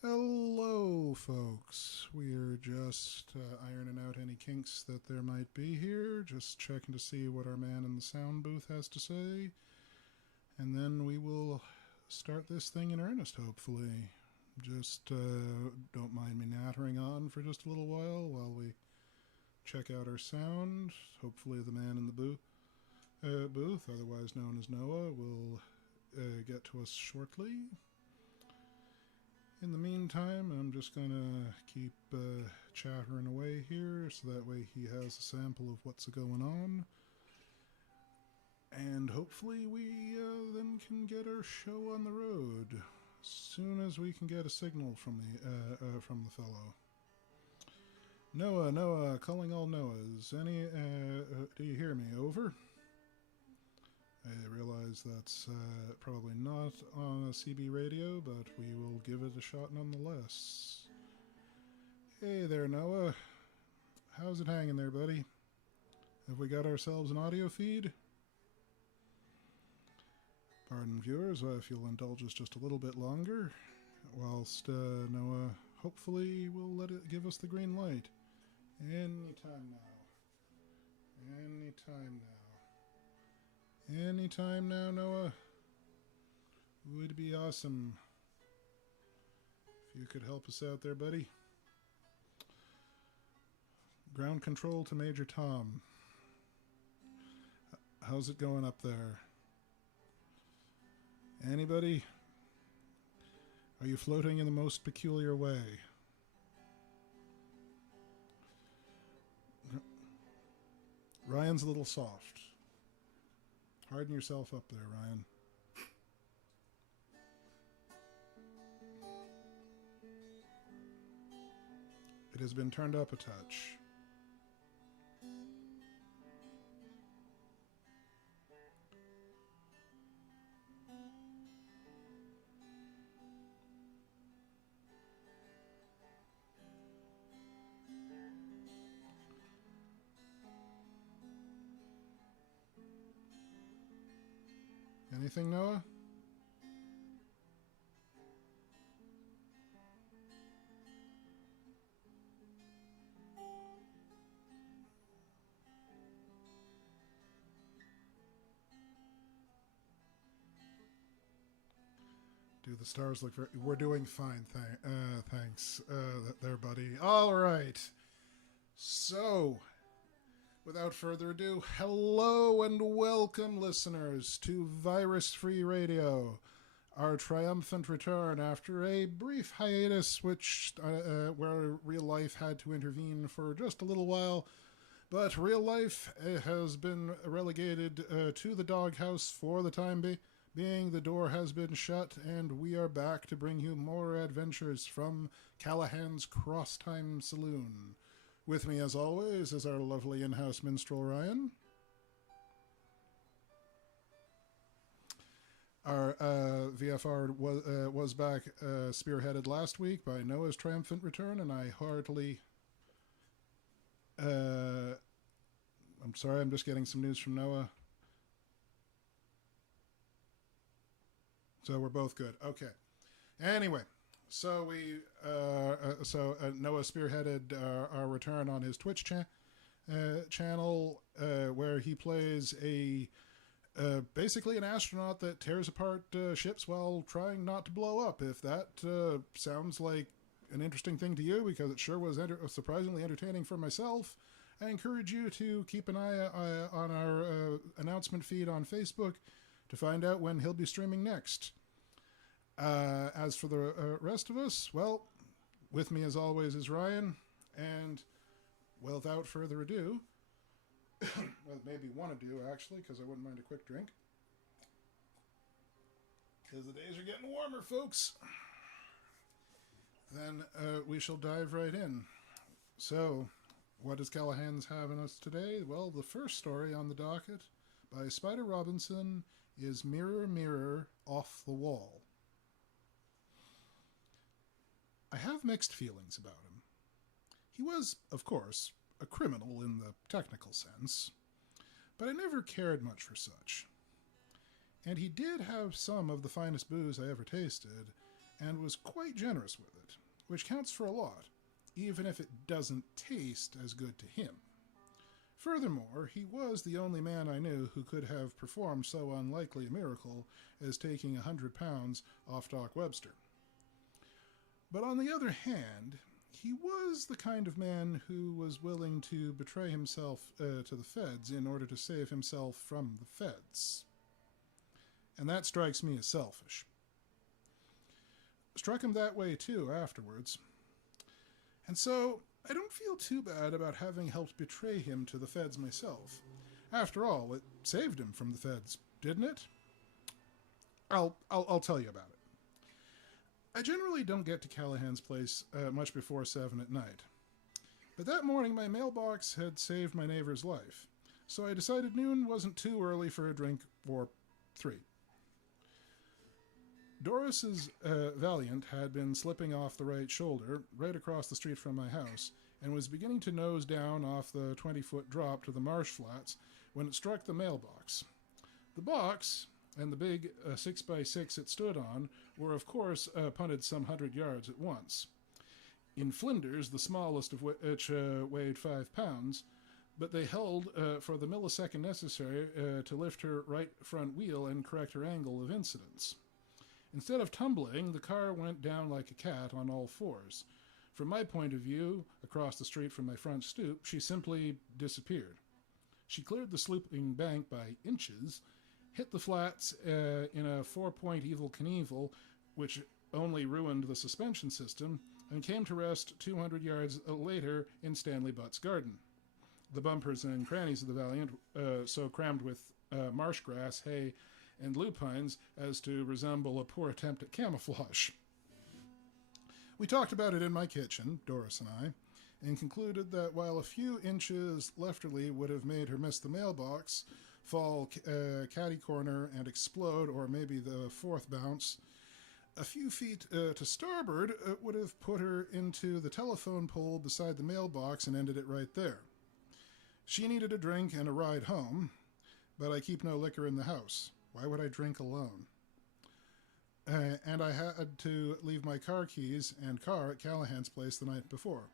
Hello, folks. We're just ironing out any kinks that there might be here, just checking to see what our man in the sound booth has to say, and then we will start this thing in earnest, hopefully. Just don't mind me nattering on for just a little while we check out our sound. Hopefully, the man in the booth, otherwise known as Noah, will get to us shortly. In the meantime, I'm just going to keep chattering away here so that way he has a sample of what's going on. And hopefully we then can get our show on the road as soon as we can get a signal from the fellow. Noah, calling all Noahs. Do you hear me? Over? I realize that's probably not on a CB radio, but we will give it a shot nonetheless. Hey there, Noah. How's it hanging there, buddy? Have we got ourselves an audio feed? Pardon, viewers, if you'll indulge us just a little bit longer, whilst Noah hopefully will let it give us the green light. Anytime now. Anytime now, Noah. Would be awesome if you could help us out there, buddy. Ground control to Major Tom. How's it going up there? Anybody? Are you floating in the most peculiar way? Ryan's a little soft. Harden yourself up there, Ryan. It has been turned up a touch. Anything, Noah? Do the stars look very... We're doing fine, thanks there, buddy. All right. So, without further ado, hello and welcome, listeners, to Virus Free Radio, our triumphant return after a brief hiatus, where real life had to intervene for just a little while. But real life has been relegated to the doghouse for the time being. The door has been shut, and we are back to bring you more adventures from Callahan's Crosstime Saloon. With me, as always, is our lovely in-house minstrel, Ryan. Our VFR was back spearheaded last week by Noah's triumphant return, and I heartily... I'm sorry, I'm just getting some news from Noah. So we're both good. Okay. Anyway... So Noah spearheaded our return on his Twitch channel, where he plays basically an astronaut that tears apart ships while trying not to blow up. If that sounds like an interesting thing to you, because it sure was surprisingly entertaining for myself, I encourage you to keep an eye on our announcement feed on Facebook to find out when he'll be streaming next. As for the rest of us, well, with me as always is Ryan, and without further ado, well, maybe want to do actually, because I wouldn't mind a quick drink, because the days are getting warmer, folks. Then we shall dive right in. So, what is Callahan's having us today? Well, the first story on the docket by Spider Robinson is Mirror, Mirror, Off the Wall. I have mixed feelings about him. He was, of course, a criminal in the technical sense, but I never cared much for such. And he did have some of the finest booze I ever tasted, and was quite generous with it, which counts for a lot, even if it doesn't taste as good to him. Furthermore, he was the only man I knew who could have performed so unlikely a miracle as taking 100 pounds off Doc Webster. But on the other hand, he was the kind of man who was willing to betray himself to the feds in order to save himself from the feds. And that strikes me as selfish. Struck him that way too afterwards. And so I don't feel too bad about having helped betray him to the feds myself. After all, it saved him from the feds, didn't it? I'll tell you about it. I generally don't get to Callahan's place much before 7 at night. But that morning my mailbox had saved my neighbor's life, so I decided noon wasn't too early for a drink or 3. Doris's Valiant had been slipping off the right shoulder, right across the street from my house, and was beginning to nose down off the 20-foot drop to the marsh flats when it struck the mailbox. The box, and the big 6x6 it stood on, were of course punted some 100 yards at once. In flinders, the smallest of which weighed 5 pounds, but they held for the millisecond necessary to lift her right front wheel and correct her angle of incidence. Instead of tumbling, the car went down like a cat on all fours. From my point of view, across the street from my front stoop, she simply disappeared. She cleared the sloping bank by inches, hit the flats in a 4-point Evel Knievel, which only ruined the suspension system, and came to rest 200 yards later in Stanley Butt's garden. The bumpers and crannies of the Valiant so crammed with marsh grass, hay, and lupines as to resemble a poor attempt at camouflage. We talked about it in my kitchen, Doris and I, and concluded that while a few inches lefterly would have made her miss the mailbox, fall catty-corner and explode, or maybe the 4th bounce, a few feet to starboard would have put her into the telephone pole beside the mailbox and ended it right there. She needed a drink and a ride home, but I keep no liquor in the house. Why would I drink alone? And I had to leave my car keys and car at Callahan's place the night before.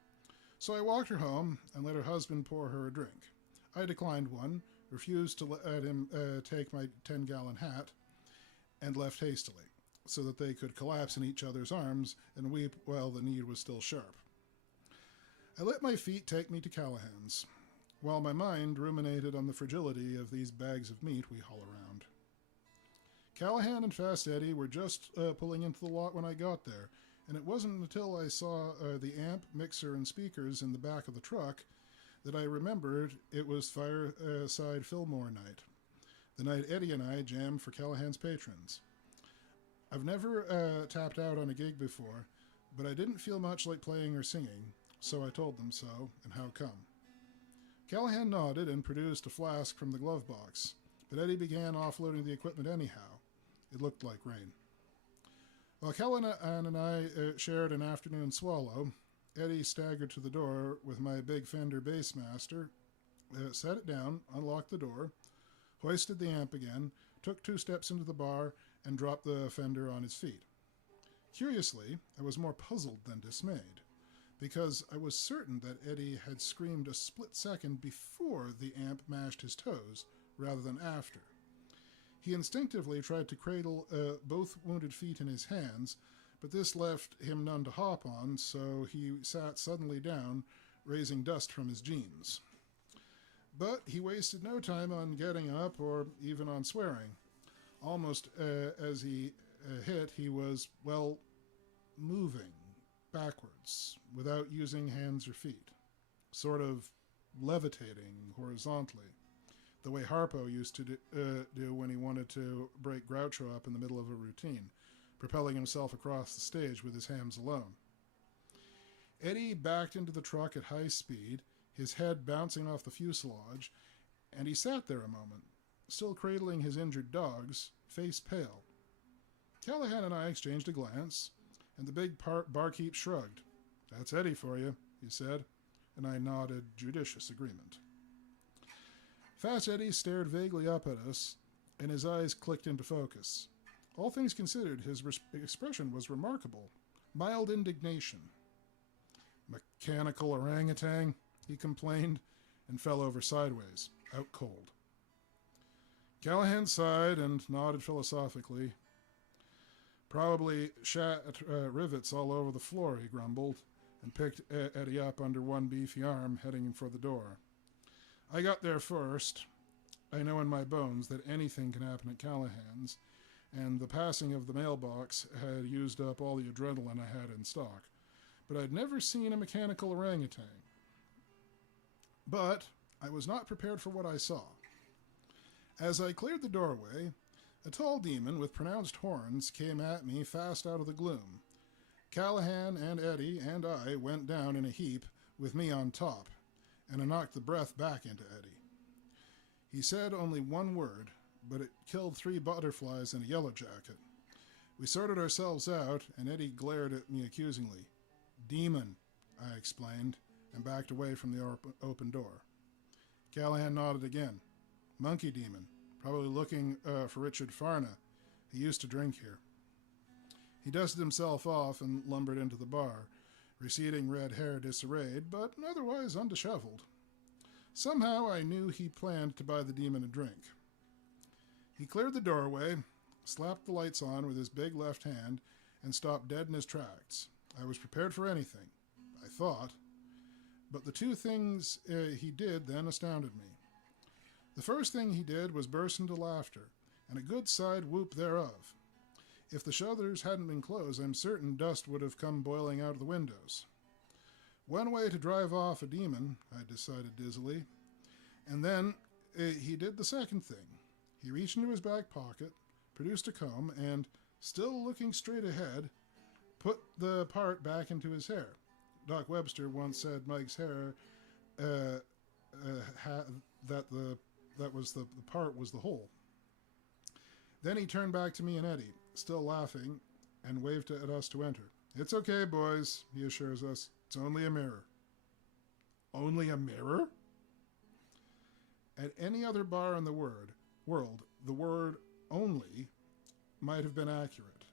So I walked her home and let her husband pour her a drink. I declined one, refused to let him take my 10-gallon hat, and left hastily, so that they could collapse in each other's arms and weep while the need was still sharp. I let my feet take me to Callahan's, while my mind ruminated on the fragility of these bags of meat we haul around. Callahan and Fast Eddie were just pulling into the lot when I got there, and it wasn't until I saw the amp, mixer, and speakers in the back of the truck that I remembered it was Fireside Fillmore night, the night Eddie and I jammed for Callahan's patrons. I've never tapped out on a gig before, but I didn't feel much like playing or singing, so I told them so, and how come. Callahan nodded and produced a flask from the glove box, but Eddie began offloading the equipment anyhow. It looked like rain. While Callahan and I shared an afternoon swallow, Eddie staggered to the door with my big Fender Bassmaster, set it down, unlocked the door, hoisted the amp again, took 2 steps into the bar, and dropped the Fender on his feet. Curiously, I was more puzzled than dismayed, because I was certain that Eddie had screamed a split second before the amp mashed his toes, rather than after. He instinctively tried to cradle both wounded feet in his hands, but this left him none to hop on, so he sat suddenly down, raising dust from his jeans. But he wasted no time on getting up or even on swearing. Almost as he hit, he was, well, moving backwards without using hands or feet, sort of levitating horizontally, the way Harpo used to do when he wanted to break Groucho up in the middle of a routine, propelling himself across the stage with his hams alone. Eddie backed into the truck at high speed, his head bouncing off the fuselage, and he sat there a moment, still cradling his injured dogs, face pale. Callahan and I exchanged a glance, and the big barkeep shrugged. "That's Eddie for you," he said, and I nodded judicious agreement. Fast Eddie stared vaguely up at us, and his eyes clicked into focus. All things considered, his expression was remarkable. Mild indignation. Mechanical orangutan, he complained, and fell over sideways, out cold. Callahan sighed and nodded philosophically. Probably shat rivets all over the floor, he grumbled, and picked Eddie up under one beefy arm, heading for the door. I got there first. I know in my bones that anything can happen at Callahan's, and the passing of the mailbox had used up all the adrenaline I had in stock. But I'd never seen a mechanical orangutan. But I was not prepared for what I saw. As I cleared the doorway, a tall demon with pronounced horns came at me fast out of the gloom. Callahan and Eddie and I went down in a heap with me on top, and I knocked the breath back into Eddie. He said only one word, but it killed 3 butterflies and a yellow jacket. We sorted ourselves out, and Eddie glared at me accusingly. Demon, I explained, and backed away from the open door. Callahan nodded again. Monkey demon, probably looking for Richard Farna. He used to drink here. He dusted himself off and lumbered into the bar, receding red hair disarrayed, but otherwise undisheveled. Somehow I knew he planned to buy the demon a drink. He cleared the doorway, slapped the lights on with his big left hand, and stopped dead in his tracks. I was prepared for anything, I thought, but the 2 things he did then astounded me. The first thing he did was burst into laughter, and a good side whoop thereof. If the shutters hadn't been closed, I'm certain dust would have come boiling out of the windows. One way to drive off a demon, I decided dizzily, and then he did the second thing. He reached into his back pocket, produced a comb, and, still looking straight ahead, put the part back into his hair. Doc Webster once said Mike's hair the part was the hole. Then he turned back to me and Eddie, still laughing, and waved at us to enter. It's okay, boys, he assures us. It's only a mirror. Only a mirror? At any other bar in the world, the word only might have been accurate.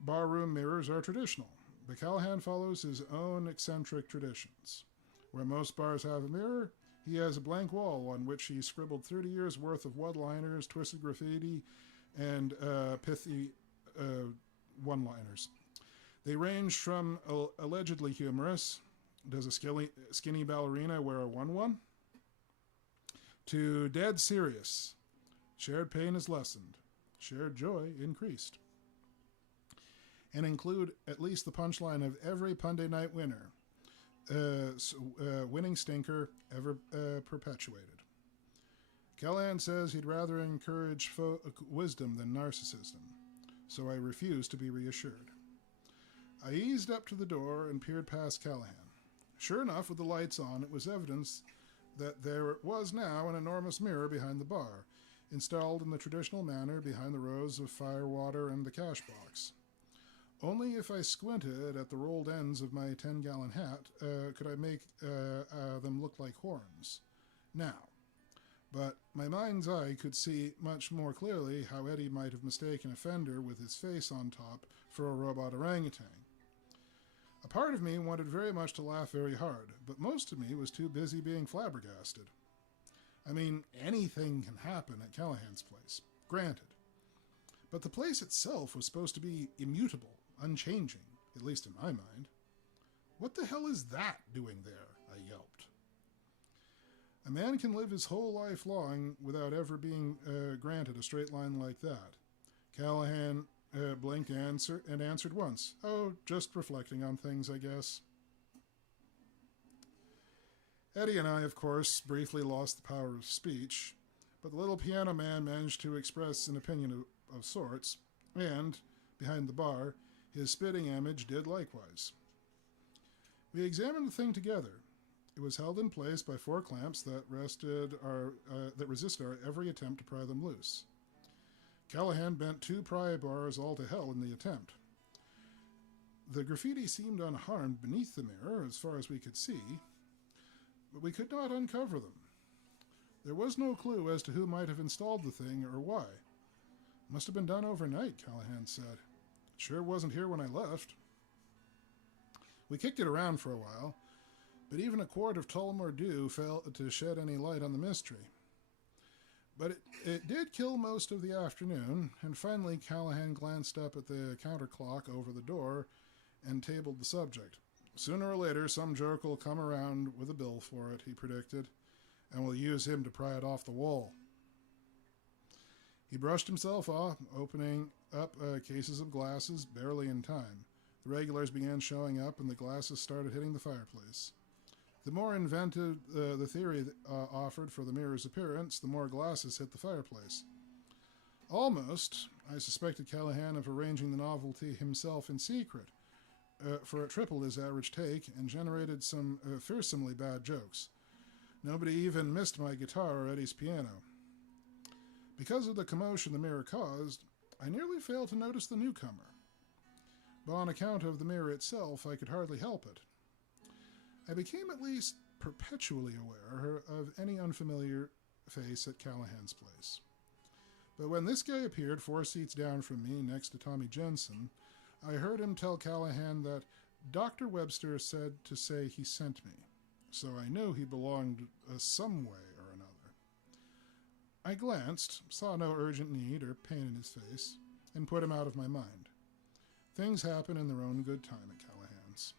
Barroom mirrors are traditional, but Callahan follows his own eccentric traditions. Where most bars have a mirror, he has a blank wall on which he scribbled 30 years' worth of one-liners, twisted graffiti, and pithy one-liners. They range from allegedly humorous, does a skinny ballerina wear a 1-1? To dead serious, shared pain is lessened, shared joy increased. And include at least the punchline of every Punday night winner, winning stinker ever perpetuated. Callahan says he'd rather encourage wisdom than narcissism, so I refused to be reassured. I eased up to the door and peered past Callahan. Sure enough, with the lights on, it was evidence that there was now an enormous mirror behind the bar, installed in the traditional manner behind the rows of fire water and the cash box. Only if I squinted at the rolled ends of my 10-gallon hat could I make them look like horns. Now, but my mind's eye could see much more clearly how Eddie might have mistaken a fender with his face on top for a robot orangutan. A part of me wanted very much to laugh very hard, but most of me was too busy being flabbergasted. I mean, anything can happen at Callahan's place, granted. But the place itself was supposed to be immutable, unchanging, at least in my mind. What the hell is that doing there? I yelped. A man can live his whole life long without ever being granted a straight line like that. Callahan blinked and answered once. Oh, just reflecting on things, I guess. Eddie and I, of course, briefly lost the power of speech, but the little piano man managed to express an opinion of sorts, and, behind the bar, his spitting image did likewise. We examined the thing together. It was held in place by 4 clamps that resisted our every attempt to pry them loose. Callahan bent 2 pry bars all to hell in the attempt. The graffiti seemed unharmed beneath the mirror, as far as we could see, but we could not uncover them. There was no clue as to who might have installed the thing or why. Must have been done overnight, Callahan said. It sure wasn't here when I left. We kicked it around for a while, but even a quart of Tullamore Dew failed to shed any light on the mystery. But it did kill most of the afternoon, and finally Callahan glanced up at the counter clock over the door and tabled the subject. Sooner or later, some jerk will come around with a bill for it, he predicted, and we'll use him to pry it off the wall. He brushed himself off, opening up cases of glasses barely in time. The regulars began showing up, and the glasses started hitting the fireplace. The more inventive the theory offered for the mirror's appearance, the more glasses hit the fireplace. Almost, I suspected Callahan of arranging the novelty himself in secret, for it tripled his average take and generated some fearsomely bad jokes. Nobody even missed my guitar or Eddie's piano. Because of the commotion the mirror caused, I nearly failed to notice the newcomer. But on account of the mirror itself, I could hardly help it. I became at least perpetually aware of any unfamiliar face at Callahan's place. But when this guy appeared 4 seats down from me next to Tommy Jensen, I heard him tell Callahan that Dr. Webster said to say he sent me, so I knew he belonged some way or another. I glanced, saw no urgent need or pain in his face, and put him out of my mind. Things happen in their own good time at Callahan's.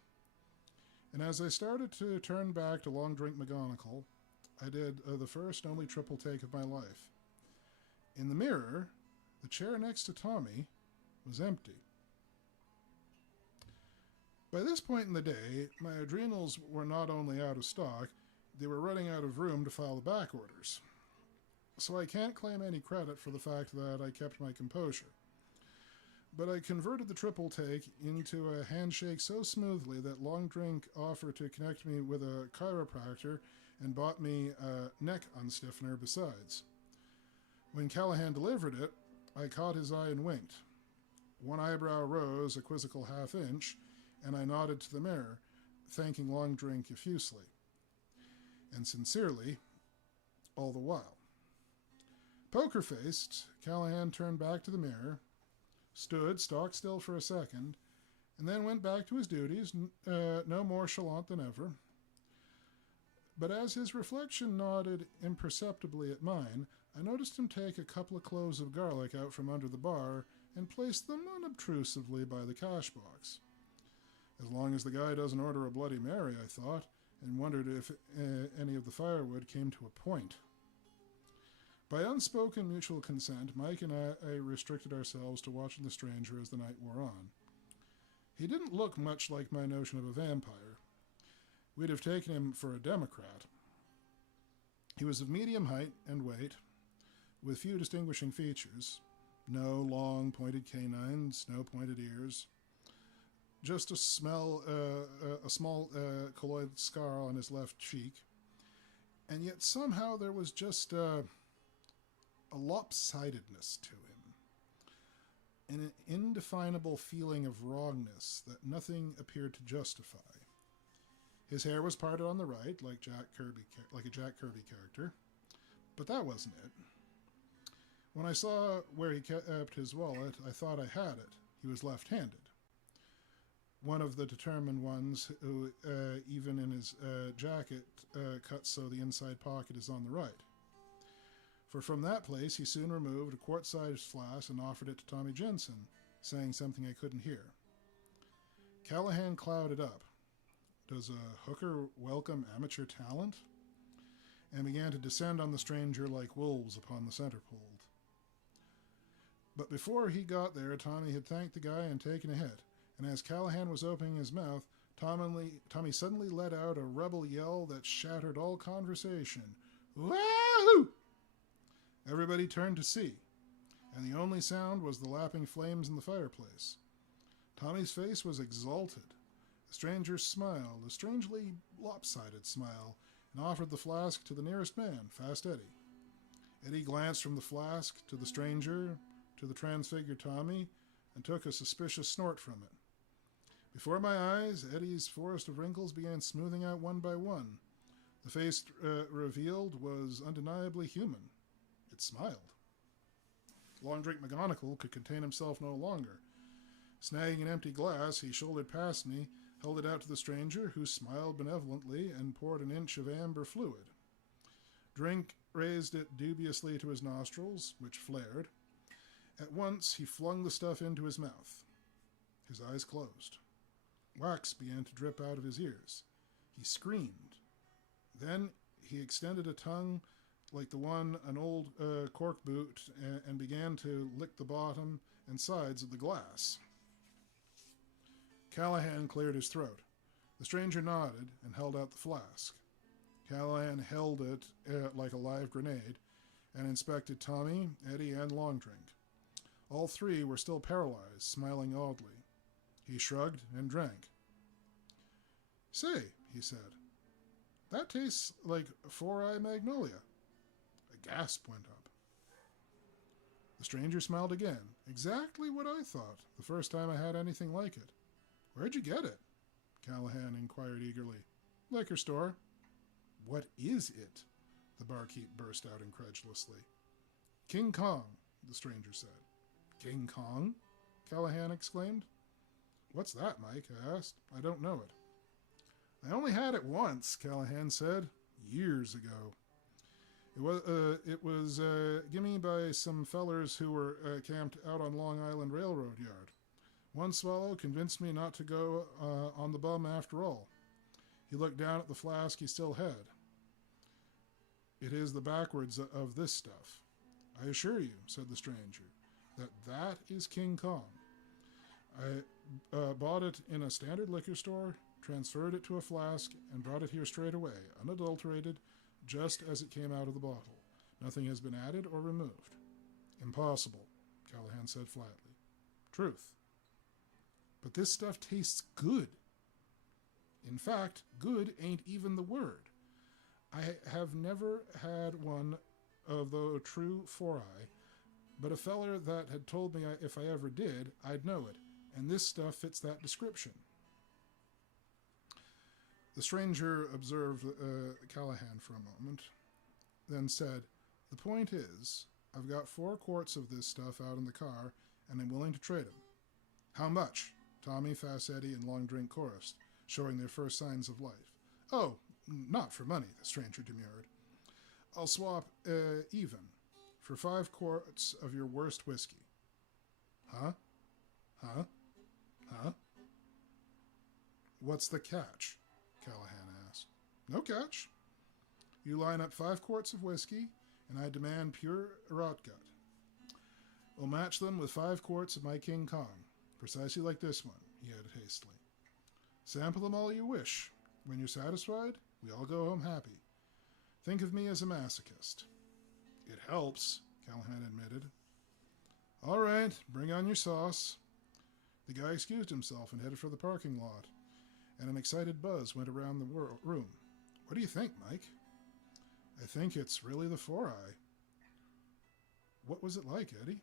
And as I started to turn back to Long Drink McGonagall, I did the first and only triple take of my life. In the mirror, the chair next to Tommy was empty. By this point in the day, my adrenals were not only out of stock, they were running out of room to file the back orders. So I can't claim any credit for the fact that I kept my composure. But I converted the triple take into a handshake so smoothly that Long Drink offered to connect me with a chiropractor and bought me a neck unstiffener besides. When Callahan delivered it, I caught his eye and winked. One eyebrow rose a quizzical half-inch, and I nodded to the mirror, thanking Long Drink effusively, and sincerely, all the while. Poker-faced, Callahan turned back to the mirror, stood stock still for a second, and then went back to his duties, no more chalant than ever. But as his reflection nodded imperceptibly at mine, I noticed him take a couple of cloves of garlic out from under the bar and place them unobtrusively by the cash box. As long as the guy doesn't order a Bloody Mary, I thought, and wondered if any of the firewood came to a point. By unspoken mutual consent, Mike and I restricted ourselves to watching the stranger as the night wore on. He didn't look much like my notion of a vampire. We'd have taken him for a Democrat. He was of medium height and weight, with few distinguishing features. No long, pointed canines, no pointed ears. Just a small colloid scar on his left cheek. And yet somehow there was just a lopsidedness to him, an indefinable feeling of wrongness that nothing appeared to justify. His hair was parted on the right, like a Jack Kirby character, but that wasn't it. When I saw where he kept his wallet, I thought I had it. He was left-handed. One of the determined ones who, even in his jacket, cuts so the inside pocket is on the right. For from that place he soon removed a quart-sized flask and offered it to Tommy Jensen, saying something I couldn't hear. Callahan clouded up. Does a hooker welcome amateur talent? And began to descend on the stranger like wolves upon the centerfold. But before he got there, Tommy had thanked the guy and taken a hit, and as Callahan was opening his mouth, Tommy suddenly let out a rebel yell that shattered all conversation. Wahoo! Everybody turned to see, and the only sound was the lapping flames in the fireplace. Tommy's face was exalted. The stranger smiled, a strangely lopsided smile, and offered the flask to the nearest man, Fast Eddie. Eddie glanced from the flask to the stranger, to the transfigured Tommy, and took a suspicious snort from it. Before my eyes, Eddie's forest of wrinkles began smoothing out one by one. The face revealed was undeniably human. It smiled. Long Drink McGonagall could contain himself no longer. Snagging an empty glass, he shouldered past me, held it out to the stranger, who smiled benevolently and poured an inch of amber fluid. Drink raised it dubiously to his nostrils, which flared. At once he flung the stuff into his mouth. His eyes closed. Wax began to drip out of his ears. He screamed. Then he extended a tongue like the one an old cork boot and began to lick the bottom and sides of the glass. Callahan cleared his throat. The stranger nodded and held out the flask. Callahan held it like a live grenade and inspected Tommy, Eddie, and Long Drink. All three were still paralyzed, smiling oddly. He shrugged and drank. "Say," he said, "that tastes like Four-Eye Magnolia." A gasp went up. The stranger smiled again. "Exactly what I thought, the first time I had anything like it." "Where'd you get it?" Callahan inquired eagerly. "Liquor store." "What is it?" the barkeep burst out incredulously. "King Kong," the stranger said. "King Kong?" Callahan exclaimed. "What's that, Mike?" I asked. "I don't know it." "I only had it once," Callahan said, "years ago. It was gimme by some fellers who were camped out on Long Island Railroad Yard. One swallow convinced me not to go on the bum after all." He looked down at the flask he still had. "It is the backwards of this stuff. I assure you," said the stranger, that is King Kong. I bought it in a standard liquor store, transferred it to a flask, and brought it here straight away, unadulterated, just as it came out of the bottle. Nothing has been added or removed." "Impossible," Callahan said flatly. "Truth." "But this stuff tastes good." "In fact, good ain't even the word. I have never had one of the true Four-Eye, but a feller that had told me if I ever did, I'd know it, and this stuff fits that description." The stranger observed Callahan for a moment, then said, "The point is, I've got 4 quarts of this stuff out in the car, and I'm willing to trade 'em." "How much?" Tommy, Fast Eddie, and Long Drink chorused, showing their first signs of life. "Oh, not for money," the stranger demurred. "I'll swap even for 5 quarts of your worst whiskey." Huh? Huh? Huh? "What's the catch?" Callahan asked. "No catch. You line up 5 quarts of whiskey, and I demand pure rotgut. We'll match them with 5 quarts of my King Kong, precisely like this one," he added hastily. "Sample them all you wish. When you're satisfied, we all go home happy. Think of me as a masochist." "It helps," Callahan admitted. "All right, bring on your sauce." The guy excused himself and headed for the parking lot, and an excited buzz went around the room. "What do you think, Mike?" "I think it's really the Four-Eye." "What was it like, Eddie?"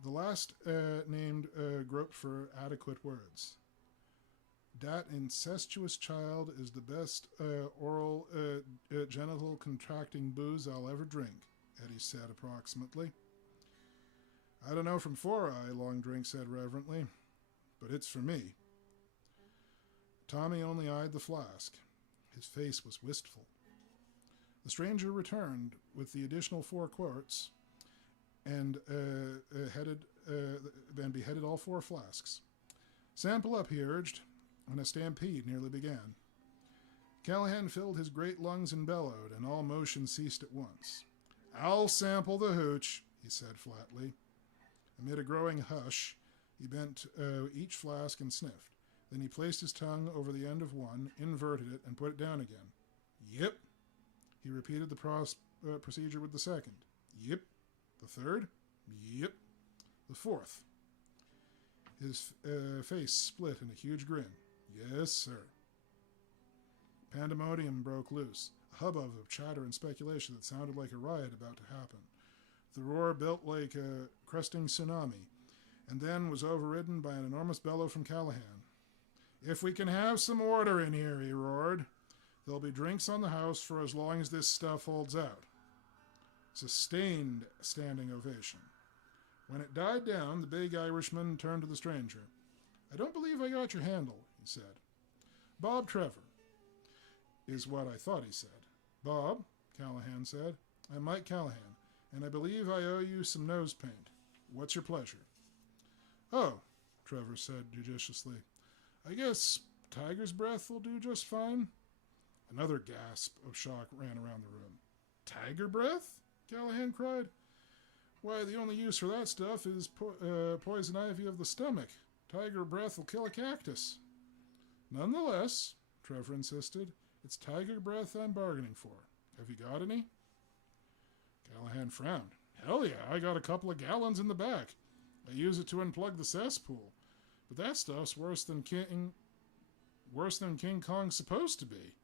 The last named groped for adequate words. "Dat incestuous child is the best oral genital contracting booze I'll ever drink," Eddie said approximately. "I don't know from Four-Eye," Long Drink said reverently, "but it's for me." Tommy only eyed the flask. His face was wistful. The stranger returned with the additional 4 quarts and beheaded all 4 flasks. "Sample up," he urged, and a stampede nearly began. Callahan filled his great lungs and bellowed, and all motion ceased at once. "I'll sample the hooch," he said flatly. Amid a growing hush, he bent each flask and sniffed. Then he placed his tongue over the end of one, inverted it, and put it down again. "Yep." He repeated the procedure with the second. "Yep." The third. "Yep." The fourth. His face split in a huge grin. "Yes, sir." Pandemonium broke loose, a hubbub of chatter and speculation that sounded like a riot about to happen. The roar built like a cresting tsunami, and then was overridden by an enormous bellow from Callahan. "If we can have some order in here," he roared, "there'll be drinks on the house for as long as this stuff holds out." Sustained standing ovation. When it died down, the big Irishman turned to the stranger. "I don't believe I got your handle," he said. "Bob Trevor," is what I thought he said. "Bob," Callahan said. "I'm Mike Callahan, and I believe I owe you some nose paint. What's your pleasure?" "Oh," Trevor said judiciously, "I guess tiger's breath will do just fine." Another gasp of shock ran around the room. "Tiger breath?" Callahan cried. "Why, the only use for that stuff is poison ivy of the stomach. Tiger breath will kill a cactus." "Nonetheless," Trevor insisted, "it's tiger breath I'm bargaining for. Have you got any?" Callahan frowned. "Hell yeah, I got a couple of gallons in the back. I use it to unplug the cesspool. But that stuff's worse than King Kong's supposed to be."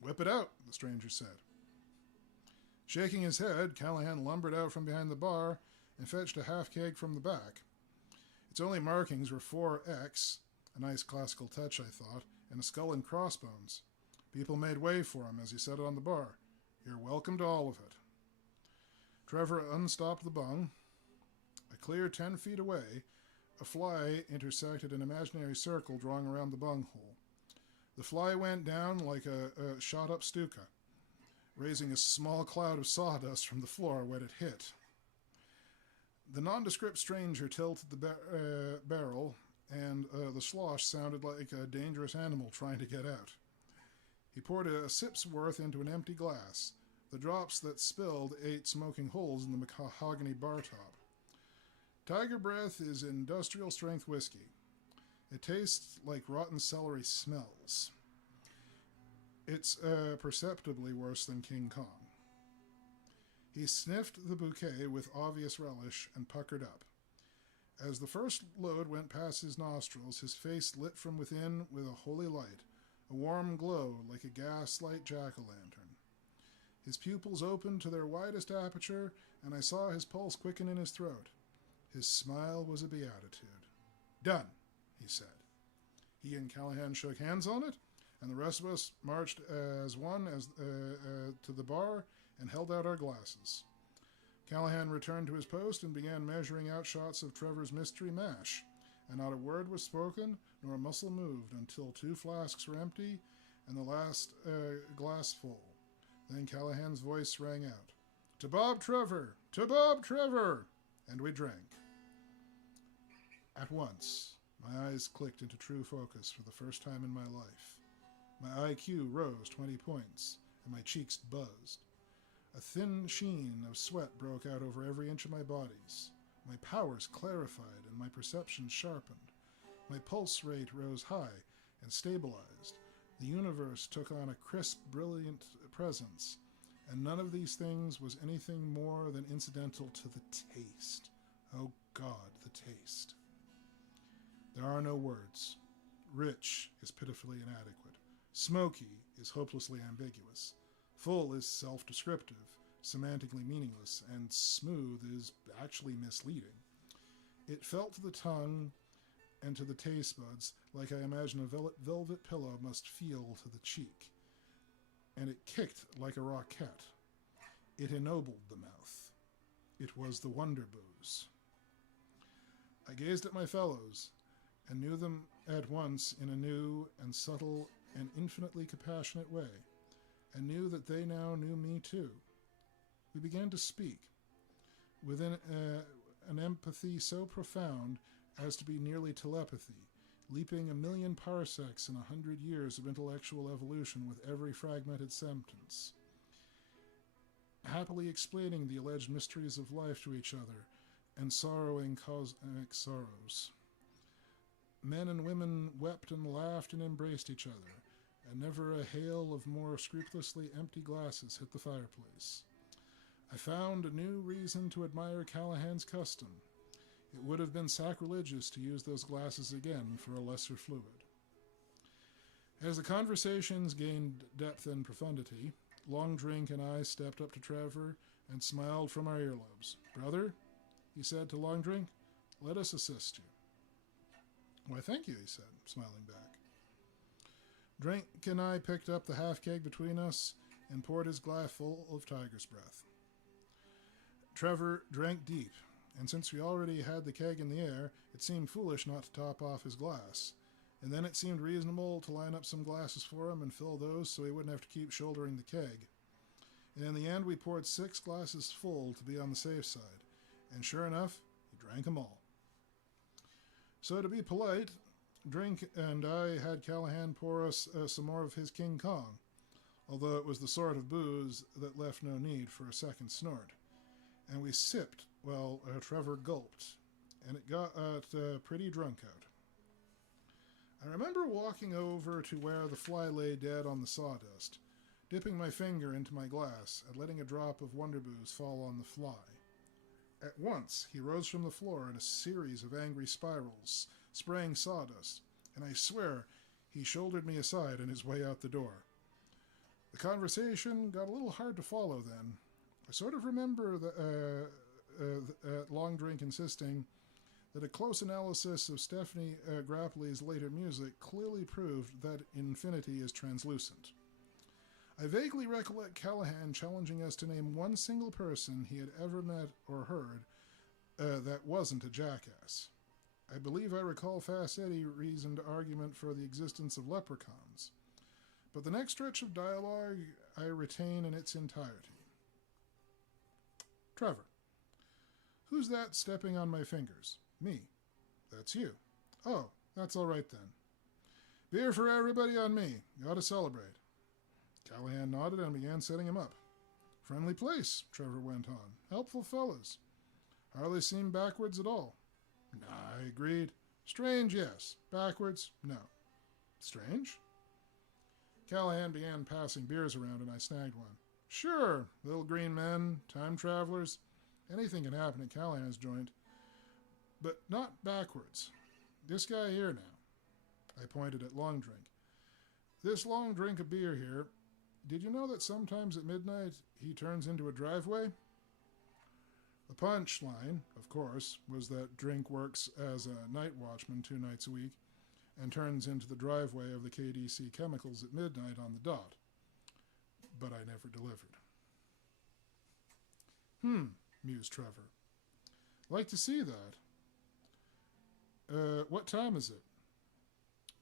"Whip it out," the stranger said. Shaking his head, Callahan lumbered out from behind the bar and fetched a half keg from the back. Its only markings were 4X, a nice classical touch, I thought, and a skull and crossbones. People made way for him as he set it on the bar. "You're welcome to all of it." Trevor unstopped the bung. A clear 10 feet away, a fly intersected an imaginary circle drawing around the bunghole. The fly went down like a shot-up Stuka, raising a small cloud of sawdust from the floor when it hit. The nondescript stranger tilted the barrel, and the slosh sounded like a dangerous animal trying to get out. He poured a sip's worth into an empty glass. The drops that spilled ate smoking holes in the mahogany bar top. Tiger breath is industrial-strength whiskey. It tastes like rotten celery smells. It's perceptibly worse than King Kong. He sniffed the bouquet with obvious relish and puckered up. As the first load went past his nostrils, his face lit from within with a holy light, a warm glow like a gaslight jack-o'-lantern. His pupils opened to their widest aperture, and I saw his pulse quicken in his throat. His smile was a beatitude. "Done," he said. He and Callahan shook hands on it, and the rest of us marched as one to the bar and held out our glasses. Callahan returned to his post and began measuring out shots of Trevor's mystery mash, and not a word was spoken nor a muscle moved until 2 flasks were empty and the last glass full. Then Callahan's voice rang out, "To Bob Trevor! To Bob Trevor!" And we drank. At once, my eyes clicked into true focus for the first time in my life. My IQ rose 20 points, and my cheeks buzzed. A thin sheen of sweat broke out over every inch of my bodies. My powers clarified, and my perception sharpened. My pulse rate rose high and stabilized. The universe took on a crisp, brilliant presence, and none of these things was anything more than incidental to the taste. Oh God, the taste. There are no words. Rich is pitifully inadequate. Smoky is hopelessly ambiguous. Full is self-descriptive, semantically meaningless, and smooth is actually misleading. It felt to the tongue and to the taste buds like I imagine a velvet pillow must feel to the cheek. And it kicked like a rocket. It ennobled the mouth. It was the wonder booze. I gazed at my fellows and knew them at once in a new and subtle and infinitely compassionate way, and knew that they now knew me too. We began to speak, within an empathy so profound as to be nearly telepathy, leaping 1,000,000 parsecs in 100 years of intellectual evolution with every fragmented sentence, happily explaining the alleged mysteries of life to each other and sorrowing cosmic sorrows. Men and women wept and laughed and embraced each other, and never a hail of more scrupulously empty glasses hit the fireplace. I found a new reason to admire Callahan's custom. It would have been sacrilegious to use those glasses again for a lesser fluid. As the conversations gained depth and profundity, Long Drink and I stepped up to Trevor and smiled from our earlobes. "Brother," he said to Long Drink, "let us assist you." "Why, thank you," he said, smiling back. Drink and I picked up the half-keg between us and poured his glass full of tiger's breath. Trevor drank deep, and since we already had the keg in the air, it seemed foolish not to top off his glass. And then it seemed reasonable to line up some glasses for him and fill those so he wouldn't have to keep shouldering the keg. And in the end, we poured 6 glasses full to be on the safe side. And sure enough, he drank them all. So to be polite, Drink and I had Callahan pour us some more of his King Kong, although it was the sort of booze that left no need for a second snort. And we sipped while Trevor gulped, and it got pretty drunk out. I remember walking over to where the fly lay dead on the sawdust, dipping my finger into my glass and letting a drop of Wonder Booze fall on the fly. At once, he rose from the floor in a series of angry spirals, spraying sawdust, and I swear he shouldered me aside on his way out the door. The conversation got a little hard to follow then. I sort of remember Long Drink insisting that a close analysis of Stephanie Grappley's later music clearly proved that infinity is translucent. I vaguely recollect Callahan challenging us to name one single person he had ever met or heard that wasn't a jackass. I believe I recall Fast Eddie reasoned argument for the existence of leprechauns, but the next stretch of dialogue I retain in its entirety. Trevor. Who's that stepping on my fingers? Me. That's you. Oh, that's all right then. Beer for everybody on me. You ought to celebrate. Callahan nodded and began setting him up. Friendly place, Trevor went on. Helpful fellas. Hardly seem backwards at all. Nah, I agreed. Strange, yes. Backwards, no. Strange? Callahan began passing beers around and I snagged one. Sure, little green men, time travelers. Anything can happen at Callahan's joint. But not backwards. This guy here now. I pointed at Long Drink. This Long Drink of beer here, did you know that sometimes at midnight he turns into a driveway? The punchline, of course, was that Drink works as a night watchman 2 nights a week and turns into the driveway of the KDC Chemicals at midnight on the dot. But I never delivered. Mused Trevor. Like to see that. What time is it?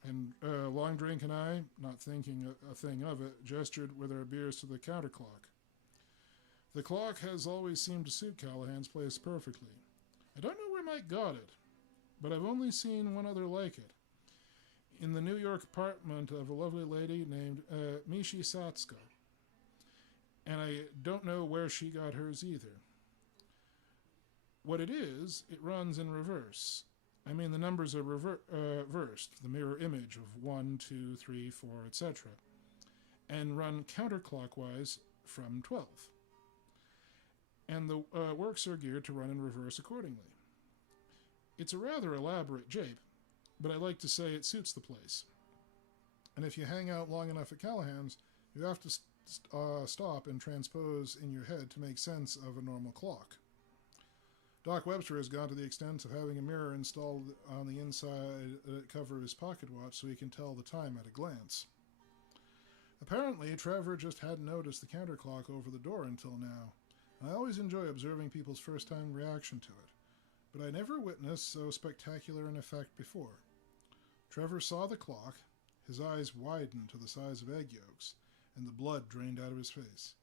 And Long Drink and I, not thinking a thing of it, gestured with our beers to the counter clock. The clock has always seemed to suit Callahan's place perfectly. I don't know where Mike got it, but I've only seen one other like it. In the New York apartment of a lovely lady named Mishi Satsko. And I don't know where she got hers either. What it is, it runs in reverse. I mean, the numbers are reversed, the mirror image of 1, 2, 3, 4, etc., and run counterclockwise from 12. And the works are geared to run in reverse accordingly. It's a rather elaborate jape, but I like to say it suits the place. And if you hang out long enough at Callahan's, you have to stop and transpose in your head to make sense of a normal clock. Doc Webster has gone to the extent of having a mirror installed on the inside cover of his pocket watch so he can tell the time at a glance. Apparently, Trevor just hadn't noticed the counterclock over the door until now. I always enjoy observing people's first-time reaction to it, but I never witnessed so spectacular an effect before. Trevor saw the clock, his eyes widened to the size of egg yolks, and the blood drained out of his face.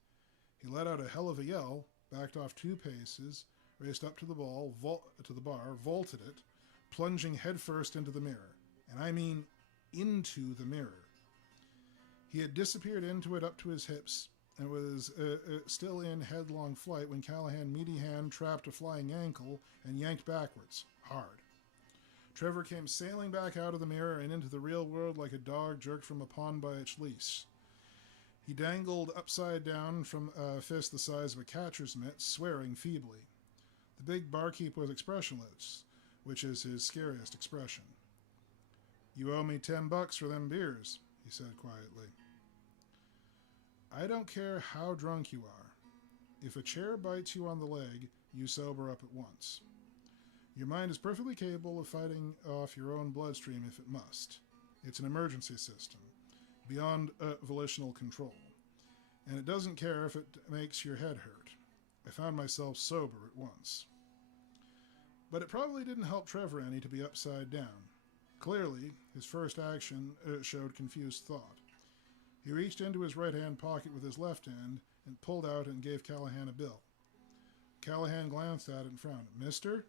He let out a hell of a yell, backed off 2 paces, raced up to the bar, vaulted it, plunging headfirst into the mirror. And I mean into the mirror. He had disappeared into it up to his hips, and was still in headlong flight when Callahan meaty hand trapped a flying ankle and yanked backwards, hard. Trevor came sailing back out of the mirror and into the real world like a dog jerked from a pond by its leash. He dangled upside down from a fist the size of a catcher's mitt, swearing feebly. The big barkeep was expressionless, which is his scariest expression. You owe me $10 for them beers, he said quietly. I don't care how drunk you are. If a chair bites you on the leg, you sober up at once. Your mind is perfectly capable of fighting off your own bloodstream if it must. It's an emergency system, beyond volitional control. And it doesn't care if it makes your head hurt. I found myself sober at once. But it probably didn't help Trevor any to be upside down. Clearly, his first action showed confused thought. He reached into his right-hand pocket with his left hand and pulled out and gave Callahan a bill. Callahan glanced at it and frowned. "Mister?"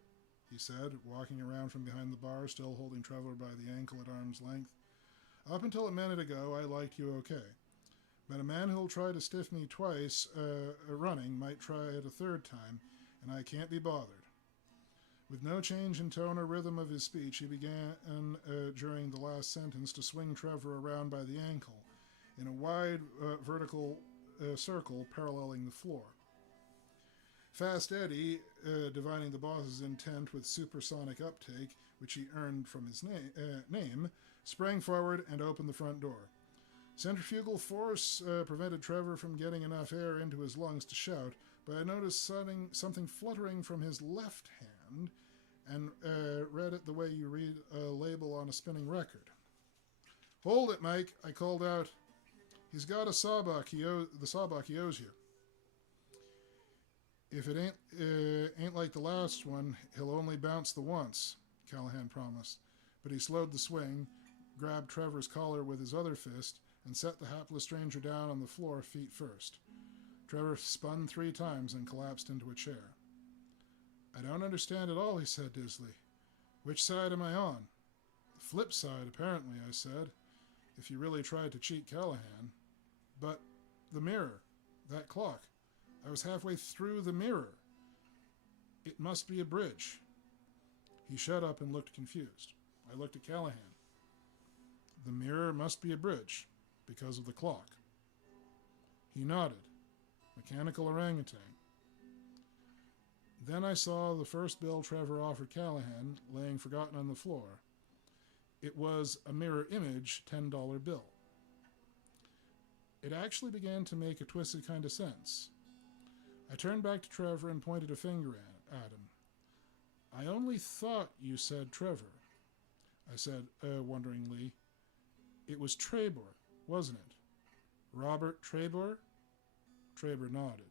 he said, walking around from behind the bar, still holding Trevor by the ankle at arm's length. "Up until a minute ago, I liked you okay. But a man who'll try to stiff me twice running might try it a third time, and I can't be bothered." With no change in tone or rhythm of his speech, he began during the last sentence to swing Trevor around by the ankle in a wide vertical circle paralleling the floor. Fast Eddie, divining the boss's intent with supersonic uptake, which he earned from his name, sprang forward and opened the front door. Centrifugal force prevented Trevor from getting enough air into his lungs to shout, but I noticed something fluttering from his left hand and read it the way you read a label on a spinning record. "Hold it, Mike," I called out. "He's got a sawbuck the sawbuck he owes you. If it ain't like the last one, he'll only bounce the once," Callahan promised. But he slowed the swing, grabbed Trevor's collar with his other fist, and set the hapless stranger down on the floor feet first. Trevor spun 3 times and collapsed into a chair. "I don't understand at all," he said dizzily. "Which side am I on?" "The flip side, apparently," I said, "if you really tried to cheat Callahan." "But the mirror, that clock. I was halfway through the mirror. It must be a bridge." He shut up and looked confused. I looked at Callahan. "The mirror must be a bridge, because of the clock." He nodded. Mechanical orangutan. Then I saw the first bill Trevor offered Callahan, laying forgotten on the floor. It was a mirror image $10 bill. It actually began to make a twisted kind of sense. I turned back to Trevor and pointed a finger at him. "I only thought you said Trevor," I said wonderingly. "It was Trebor, wasn't it? Robert Trebor?" Trebor nodded.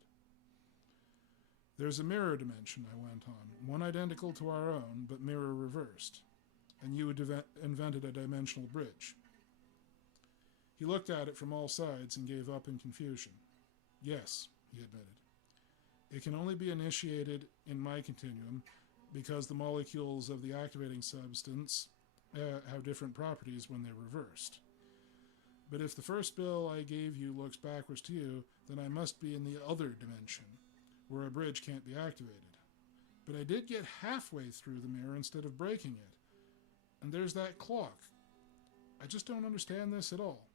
"There's a mirror dimension," I went on, "one identical to our own, but mirror reversed. And you invented a dimensional bridge." He looked at it from all sides and gave up in confusion. "Yes," he admitted. "It can only be initiated in my continuum because the molecules of the activating substance have different properties when they're reversed. But if the first bill I gave you looks backwards to you, then I must be in the other dimension, where a bridge can't be activated. But I did get halfway through the mirror instead of breaking it. And there's that clock. I just don't understand this at all."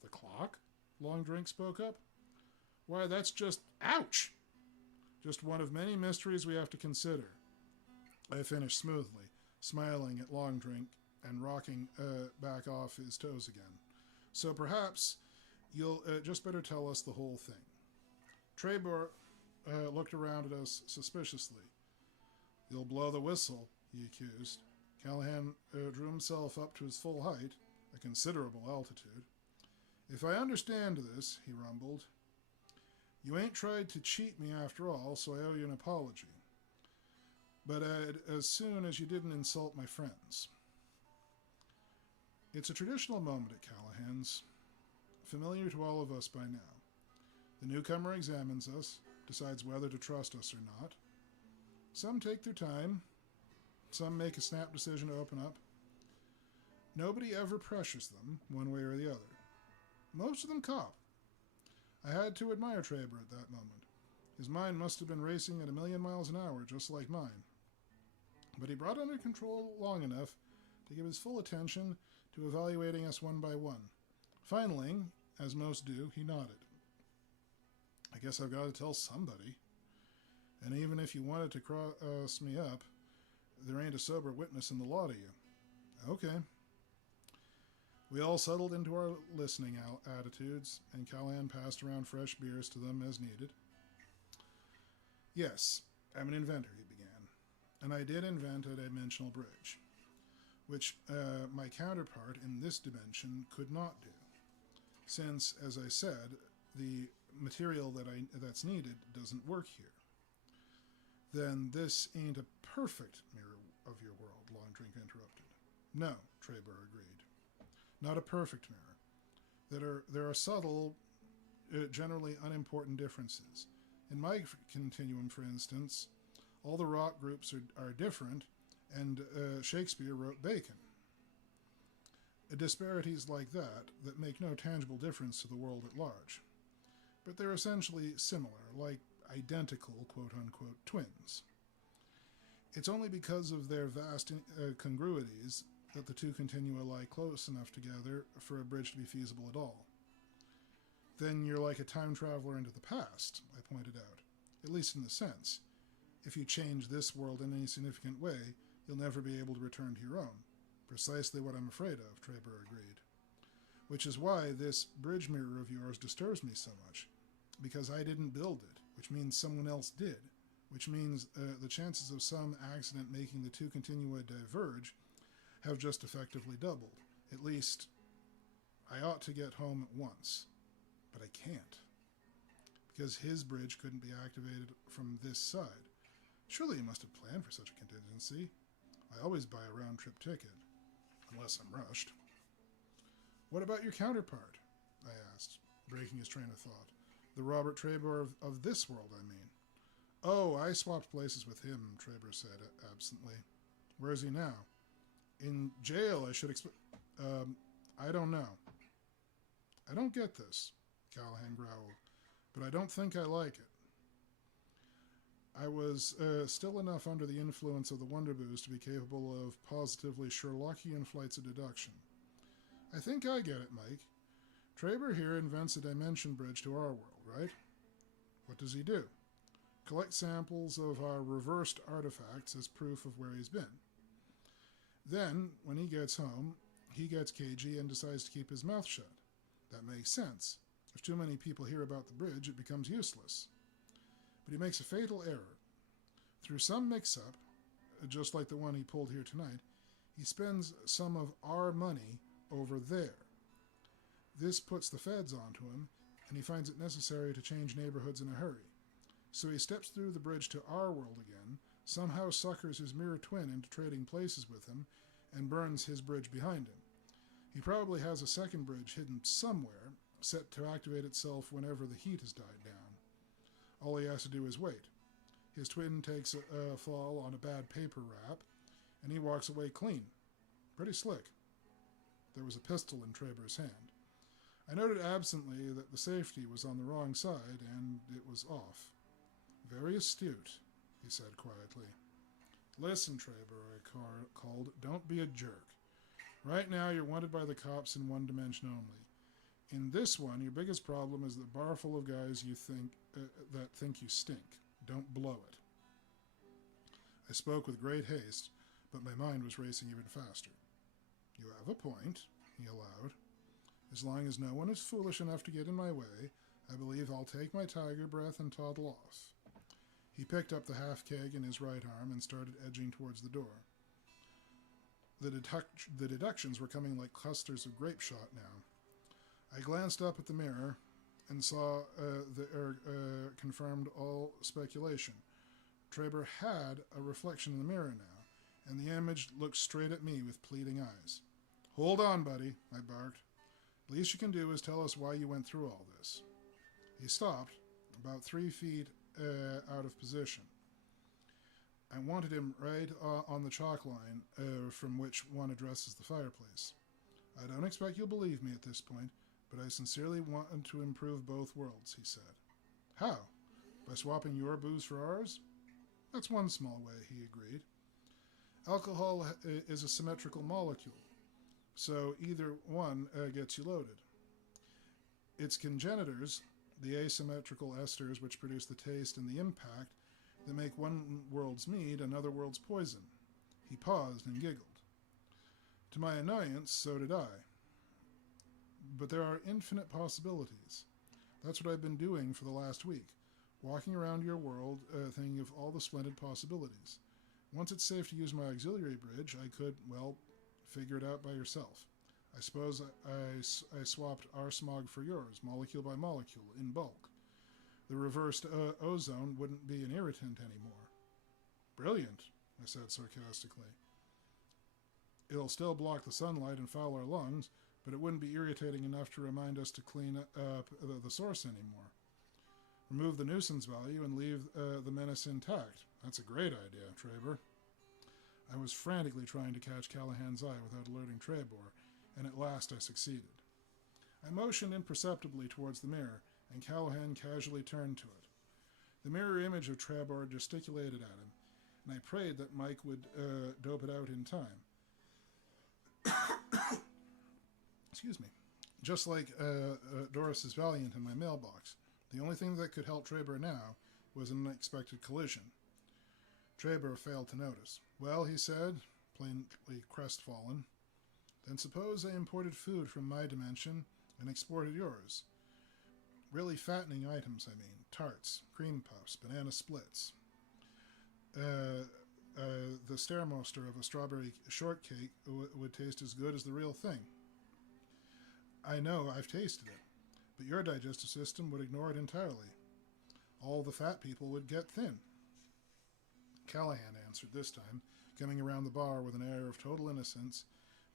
"The clock?" Long Drink spoke up. "Why, that's just... ouch! Just one of many mysteries we have to consider." I finished smoothly, smiling at Long Drink and rocking back off his toes again. "So perhaps you'll just better tell us the whole thing." Trebor looked around at us suspiciously. "You'll blow the whistle," he accused. Callahan drew himself up to his full height, a considerable altitude. "If I understand this," he rumbled, "you ain't tried to cheat me after all, so I owe you an apology. But as soon as you didn't insult my friends." It's a traditional moment at Callahan's, familiar to all of us by now. The newcomer examines us, decides whether to trust us or not. Some take their time. Some make a snap decision to open up. Nobody ever pressures them, one way or the other. Most of them cop. I had to admire Trebor at that moment. His mind must have been racing at 1,000,000 miles an hour, just like mine. But he brought it under control long enough to give his full attention to evaluating us one by one. Finally, as most do, he nodded. "I guess I've got to tell somebody. And even if you wanted to cross me up, there ain't a sober witness in the lot of you." "Okay." We all settled into our listening attitudes, and Callahan passed around fresh beers to them as needed. "Yes, I'm an inventor," he began, "and I did invent a dimensional bridge, which my counterpart in this dimension could not do, since, as I said, the material that's needed doesn't work here. Then this ain't a perfect mirror of your world, Longdrink interrupted. No, Trebor agreed. Not a perfect mirror. There are subtle, generally unimportant differences. In my continuum, for instance, all the rock groups are different, and Shakespeare wrote Bacon. Disparities like that make no tangible difference to the world at large. But they're essentially similar, like identical, quote-unquote, twins. It's only because of their vast congruities that the two continua lie close enough together for a bridge to be feasible at all. Then you're like a time traveler into the past, I pointed out, at least in the sense. If you change this world in any significant way, you'll never be able to return to your own. Precisely what I'm afraid of, Trebor agreed. Which is why this bridge mirror of yours disturbs me so much. Because I didn't build it, which means someone else did. Which means the chances of some accident making the two continua diverge have just effectively doubled. At least, I ought to get home at once. But I can't. Because his bridge couldn't be activated from this side. Surely he must have planned for such a contingency. I always buy a round-trip ticket. Unless I'm rushed. What about your counterpart? I asked, breaking his train of thought. The Robert Trebor of this world, I mean. Oh, I swapped places with him, Trebor said absently. Where is he now? In jail, I should expect... I don't know. I don't get this, Callahan growled, but I don't think I like it. I was still enough under the influence of the Wonder Booze to be capable of positively Sherlockian flights of deduction. I think I get it, Mike. Trebor here invents a dimension bridge to our world, right? What does he do? Collect samples of our reversed artifacts as proof of where he's been. Then, when he gets home, he gets cagey and decides to keep his mouth shut. That makes sense. If too many people hear about the bridge, it becomes useless. But he makes a fatal error. Through some mix-up, just like the one he pulled here tonight, he spends some of our money over there. This puts the feds onto him, and he finds it necessary to change neighborhoods in a hurry. So he steps through the bridge to our world again, somehow suckers his mirror twin into trading places with him, and burns his bridge behind him. He probably has a second bridge hidden somewhere, set to activate itself whenever the heat has died down. All he has to do is wait. His twin takes a fall on a bad paper wrap, and he walks away clean. Pretty slick. There was a pistol in Trebor's hand. I noted absently that the safety was on the wrong side, and it was off. Very astute, he said quietly. Listen, Trebor, I called, don't be a jerk. Right now you're wanted by the cops in one dimension only. In this one, your biggest problem is the bar full of guys that think you stink. Don't blow it. I spoke with great haste, but my mind was racing even faster. You have a point, he allowed. As long as no one is foolish enough to get in my way, I believe I'll take my tiger breath and toddle off. He picked up the half-keg in his right arm and started edging towards the door. The deductions were coming like clusters of grape shot now. I glanced up at the mirror and saw confirmed all speculation. Trebor had a reflection in the mirror now, and the image looked straight at me with pleading eyes. Hold on, buddy, I barked. Least you can do is tell us why you went through all this. He stopped, about 3 feet out of position. I wanted him right on the chalk line from which one addresses the fireplace. I don't expect you'll believe me at this point, but I sincerely want to improve both worlds, he said. How? By swapping your booze for ours? That's one small way, he agreed. Alcohol is a symmetrical molecule, so either one gets you loaded. Its congenitors, the asymmetrical esters which produce the taste and the impact, that make one world's mead another world's poison. He paused and giggled. To my annoyance, so did I. But there are infinite possibilities. That's what I've been doing for the last week, walking around your world, thinking of all the splendid possibilities. Once it's safe to use my auxiliary bridge, I could, well, figure it out by yourself. I suppose I swapped our smog for yours, molecule by molecule, in bulk. The reversed ozone wouldn't be an irritant anymore. Brilliant, I said sarcastically. It'll still block the sunlight and foul our lungs, but it wouldn't be irritating enough to remind us to clean up the source anymore. Remove the nuisance value and leave the menace intact. That's a great idea, Traber. I was frantically trying to catch Callahan's eye without alerting Trebor, and at last I succeeded. I motioned imperceptibly towards the mirror, and Callahan casually turned to it. The mirror image of Trebor gesticulated at him, and I prayed that Mike would dope it out in time. Excuse me. Just like Doris's Valiant in my mailbox. The only thing that could help Trebor now was an unexpected collision. Trebor failed to notice. Well, he said, plainly crestfallen, then suppose I imported food from my dimension and exported yours. Really fattening items, I mean. Tarts, cream puffs, banana splits. The stairmaster of a strawberry shortcake would taste as good as the real thing. I know, I've tasted it, but your digestive system would ignore it entirely. All the fat people would get thin. Callahan answered this time, coming around the bar with an air of total innocence,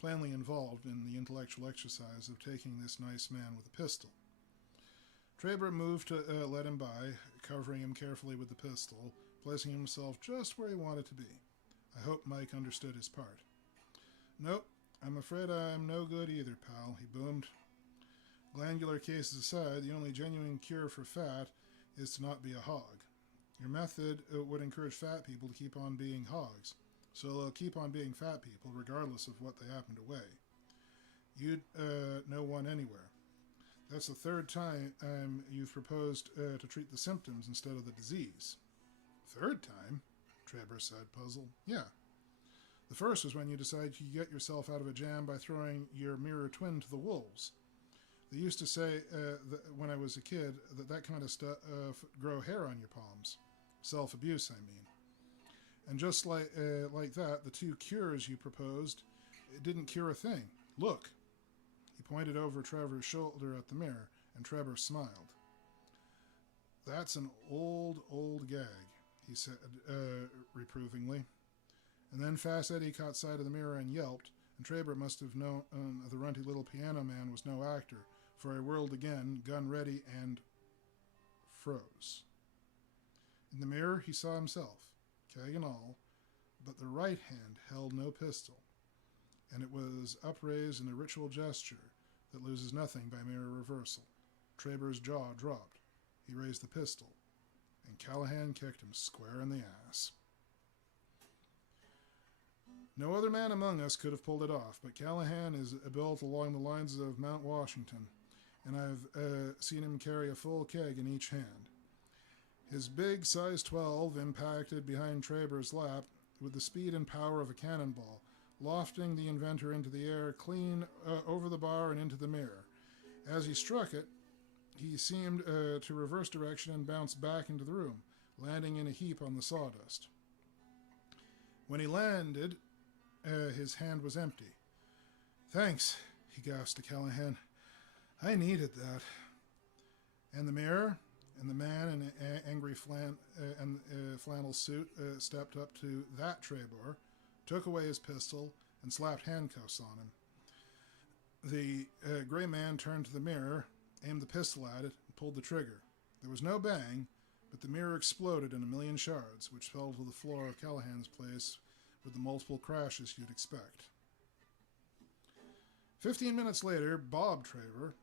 plainly involved in the intellectual exercise of taking this nice man with a pistol. Trebor moved to let him by, covering him carefully with the pistol, placing himself just where he wanted to be. I hope Mike understood his part. Nope, I'm afraid I'm no good either, pal, he boomed. Glandular cases aside, the only genuine cure for fat is to not be a hog. Your method would encourage fat people to keep on being hogs, so they'll keep on being fat people regardless of what they happen to weigh. You'd know one anywhere. That's the third time you've proposed to treat the symptoms instead of the disease. Third time? Trebor said, puzzled. Yeah. The first was when you decided you could get yourself out of a jam by throwing your mirror twin to the wolves. They used to say that when I was a kid that kind of stuff grow hair on your palms. Self-abuse, I mean. And just like that, the two cures you proposed, it didn't cure a thing. Look. He pointed over Trevor's shoulder at the mirror, and Trebor smiled. That's an old gag, he said reprovingly. And then Fast Eddie caught sight of the mirror and yelped, and Trebor must have known the runty little piano man was no actor, for he whirled again, gun ready, and froze. In the mirror he saw himself, keg and all, but the right hand held no pistol, and it was upraised in a ritual gesture that loses nothing by mirror reversal. Trebor's jaw dropped. He raised the pistol, and Callahan kicked him square in the ass. No other man among us could have pulled it off, but Callahan is built along the lines of Mount Washington, and I've seen him carry a full keg in each hand. His big size 12 impacted behind Trebor's lap with the speed and power of a cannonball, lofting the inventor into the air clean over the bar and into the mirror. As he struck it, he seemed to reverse direction and bounce back into the room, landing in a heap on the sawdust. When he landed, his hand was empty. "Thanks," he gasped to Callahan. "I needed that." And the mirror and the man in an angry flannel suit stepped up to that Trebor, took away his pistol, and slapped handcuffs on him. The gray man turned to the mirror, aimed the pistol at it, and pulled the trigger. There was no bang, but the mirror exploded in a million shards, which fell to the floor of Callahan's place with the multiple crashes you'd expect. 15 minutes later, Bob Trebor,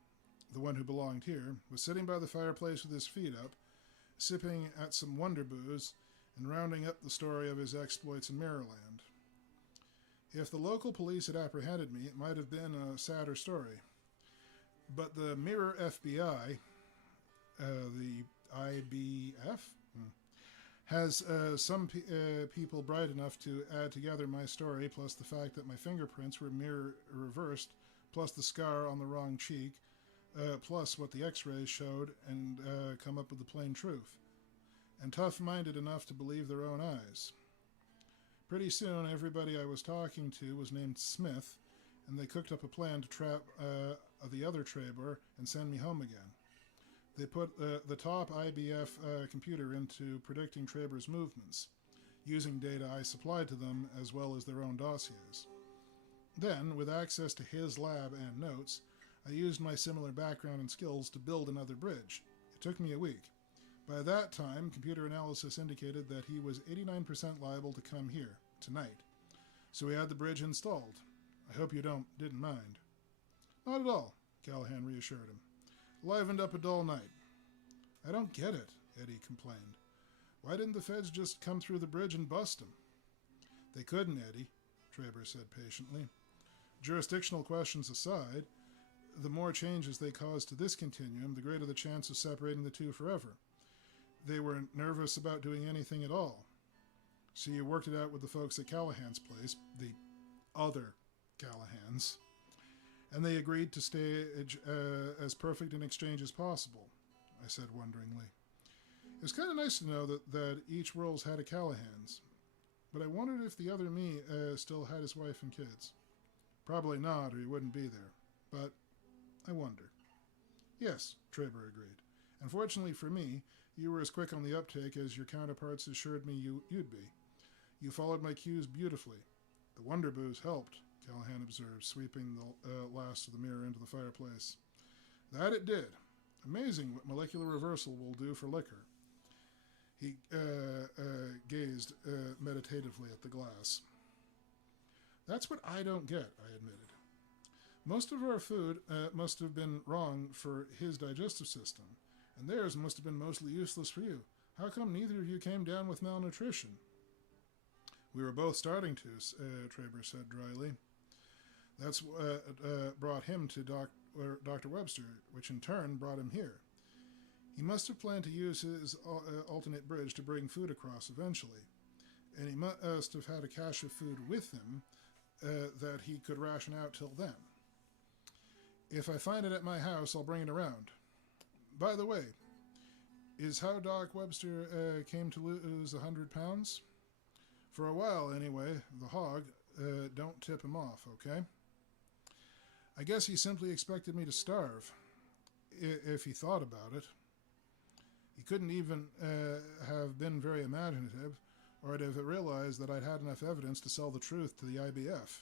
the one who belonged here, was sitting by the fireplace with his feet up, sipping at some wonder booze, and rounding up the story of his exploits in Mirrorland. If the local police had apprehended me, it might have been a sadder story. But the Mirror FBI, the IBF, has some people bright enough to add together my story, plus the fact that my fingerprints were mirror reversed, plus the scar on the wrong cheek, plus what the x-rays showed, and come up with the plain truth. And tough-minded enough to believe their own eyes. Pretty soon, everybody I was talking to was named Smith, and they cooked up a plan to trap the other Trebor and send me home again. They put the top IBF computer into predicting Trebor's movements. using data I supplied to them as well as their own dossiers. Then, with access to his lab and notes, I used my similar background and skills to build another bridge. It took me a week. By that time, computer analysis indicated that he was 89% liable to come here, tonight. So we had the bridge installed. I hope you didn't mind. Not at all, Callahan reassured him. Livened up a dull night. I don't get it, Eddie complained. Why didn't the feds just come through the bridge and bust him? They couldn't, Eddie, Traber said patiently. Jurisdictional questions aside, the more changes they cause to this continuum, the greater the chance of separating the two forever. They were nervous about doing anything at all. So you worked it out with the folks at Callahan's place, the other Callahans, and they agreed to stage as perfect an exchange as possible, I said wonderingly. It was kind of nice to know that each world's had a Callahan's, but I wondered if the other me still had his wife and kids. Probably not, or he wouldn't be there, but I wonder. Yes, Traber agreed. Unfortunately for me, you were as quick on the uptake as your counterparts assured me you'd be. You followed my cues beautifully. The Wonder Booze helped, Callahan observed, sweeping the last of the mirror into the fireplace. That it did. Amazing what molecular reversal will do for liquor. He gazed meditatively at the glass. That's what I don't get, I admitted. Most of our food must have been wrong for his digestive system, and theirs must have been mostly useless for you. How come neither of you came down with malnutrition? We were both starting to, Traber said dryly. That's what brought him to Dr. Webster, which in turn brought him here. He must have planned to use his alternate bridge to bring food across eventually, and he must have had a cache of food with him that he could ration out till then. If I find it at my house, I'll bring it around. By the way, is how Doc Webster came to lose 100 pounds? For a while, anyway, the hog, don't tip him off, okay? I guess he simply expected me to starve, if he thought about it. He couldn't even have been very imaginative, or I'd have realized that I'd had enough evidence to sell the truth to the IBF.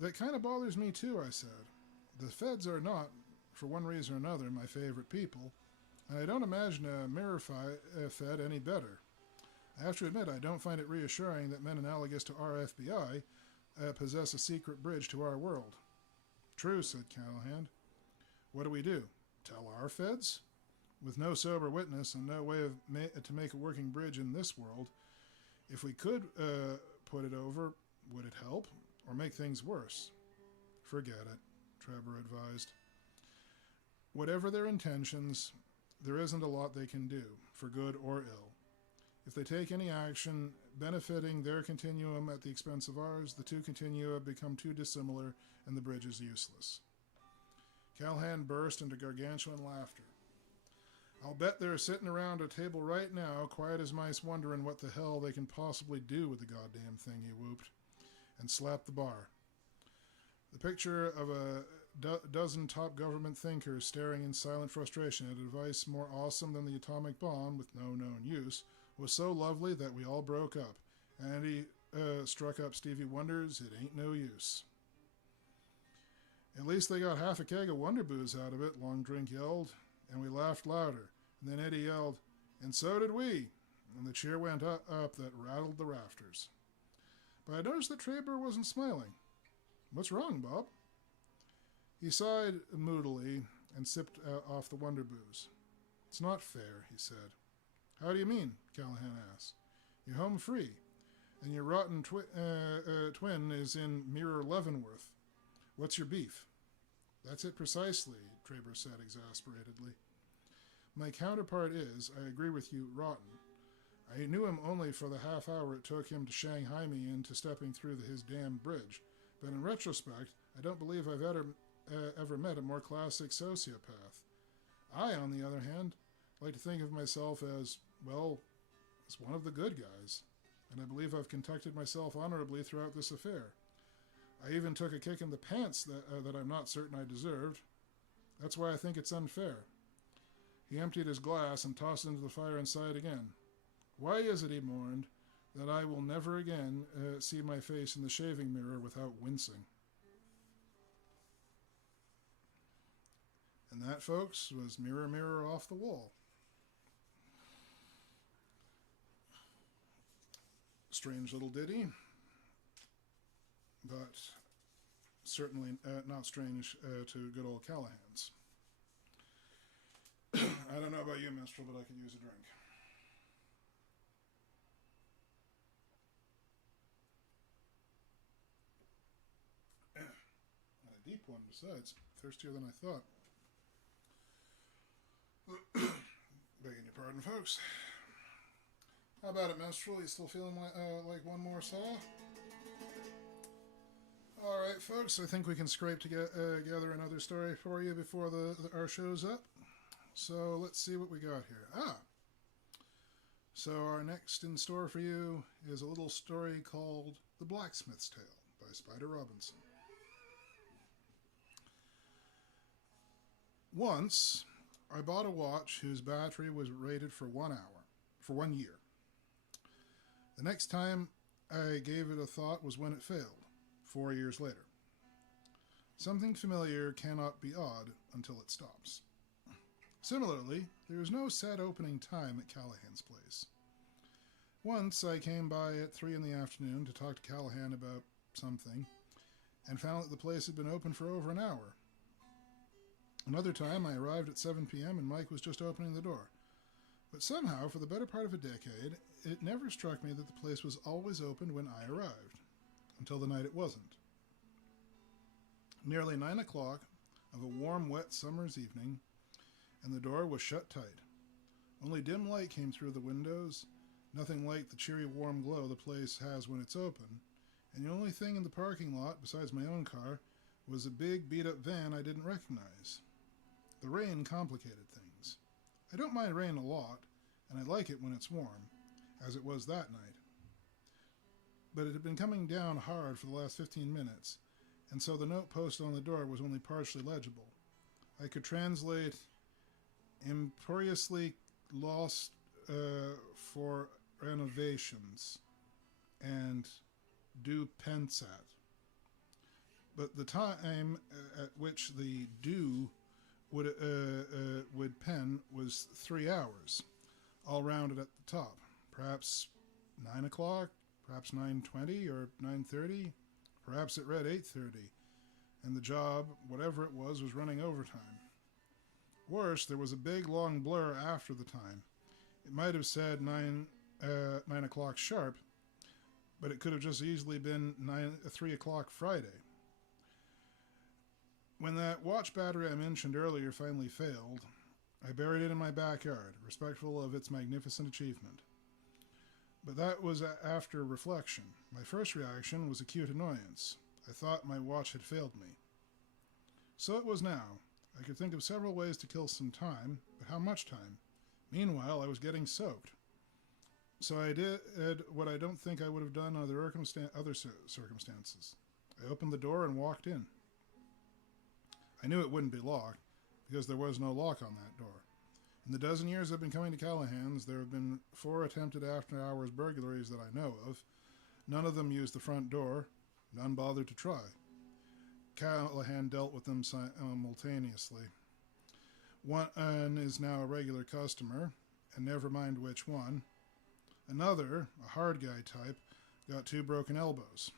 That kind of bothers me too, I said. The feds are not, for one reason or another, my favorite people, and I don't imagine a mirror fed any better. I have to admit, I don't find it reassuring that men analogous to our FBI possess a secret bridge to our world. True, said Callahan. What do we do? Tell our feds? With no sober witness and no way to make a working bridge in this world, if we could put it over, would it help or make things worse? Forget it, Traber advised. Whatever their intentions, there isn't a lot they can do, for good or ill. If they take any action benefiting their continuum at the expense of ours, the two continua become too dissimilar and the bridge is useless. Callahan burst into gargantuan laughter. I'll bet they're sitting around a table right now, quiet as mice, wondering what the hell they can possibly do with the goddamn thing, he whooped, and slapped the bar. The picture of a dozen top government thinkers staring in silent frustration at a device more awesome than the atomic bomb, with no known use, was so lovely that we all broke up. And he struck up Stevie Wonder's It Ain't No Use. At least they got half a keg of Wonder Booze out of it, Long Drink yelled, and we laughed louder. And then Eddie yelled, and so did we. And the cheer went up that rattled the rafters. But I noticed that Traber wasn't smiling. What's wrong, Bob? He sighed moodily and sipped off the Wonder Booze. It's not fair, he said. How do you mean? Callahan asked. You're home free, and your rotten twin is in Mirror Leavenworth. What's your beef? That's it precisely, Traber said exasperatedly. My counterpart is, I agree with you, rotten. I knew him only for the half hour it took him to Shanghai me into stepping through his damn bridge, but in retrospect, I don't believe I've ever met a more classic sociopath. I, on the other hand, like to think of myself as, well, as one of the good guys, and I believe I've conducted myself honorably throughout this affair. I even took a kick in the pants that I'm not certain I deserved. That's why I think it's unfair. He emptied his glass and tossed it into the fire inside again. Why is it, he mourned, that I will never again see my face in the shaving mirror without wincing? And that, folks, was Mirror, Mirror Off the Wall. Strange little ditty, but certainly not strange to good old Callahan's. I don't know about you, Minstrel, but I could use a drink. And a deep one besides. Thirstier than I thought. Begging your pardon, folks. How about it, Minstrel? You still feeling like one more saw? Alright, folks, I think we can scrape together another story for you before our show's up. So let's see what we got here. So our next in store for you is a little story called The Blacksmith's Tale by Spider Robinson. Once, I bought a watch whose battery was rated for 1 year. The next time I gave it a thought was when it failed, 4 years later. Something familiar cannot be odd until it stops. Similarly, there is no set opening time at Callahan's place. Once I came by at 3 in the afternoon to talk to Callahan about something, and found that the place had been open for over an hour. Another time I arrived at 7 p.m. and Mike was just opening the door. But somehow, for the better part of a decade, it never struck me that the place was always open when I arrived, until the night it wasn't. Nearly 9 o'clock of a warm, wet summer's evening, and the door was shut tight. Only dim light came through the windows, nothing like the cheery warm glow the place has when it's open, and the only thing in the parking lot, besides my own car, was a big beat-up van I didn't recognize. The rain complicated things. I don't mind rain a lot, and I like it when it's warm, as it was that night. But it had been coming down hard for the last 15 minutes, and so the note posted on the door was only partially legible. I could translate imperiously lost for renovations and due pensat. But the time at which the due would pen was 3 hours, all rounded at the top. Perhaps 9 o'clock, perhaps 9:20 or 9:30, perhaps it read 8:30, and the job, whatever it was running overtime. Worse, there was a big long blur after the time. It might have said 9 o'clock sharp, but it could have just easily been 3 o'clock Friday. When that watch battery I mentioned earlier finally failed, I buried it in my backyard, respectful of its magnificent achievement. But that was after reflection. My first reaction was acute annoyance. I thought my watch had failed me. So it was now. I could think of several ways to kill some time, but how much time? Meanwhile, I was getting soaked. So I did what I don't think I would have done under other circumstances. I opened the door and walked in. I knew it wouldn't be locked, because there was no lock on that door. In the dozen years I've been coming to Callahan's, there have been 4 attempted after-hours burglaries that I know of. None of them used the front door. None bothered to try. Callahan dealt with them simultaneously. One is now a regular customer, and never mind which one. Another, a hard guy type, got 2 broken elbows.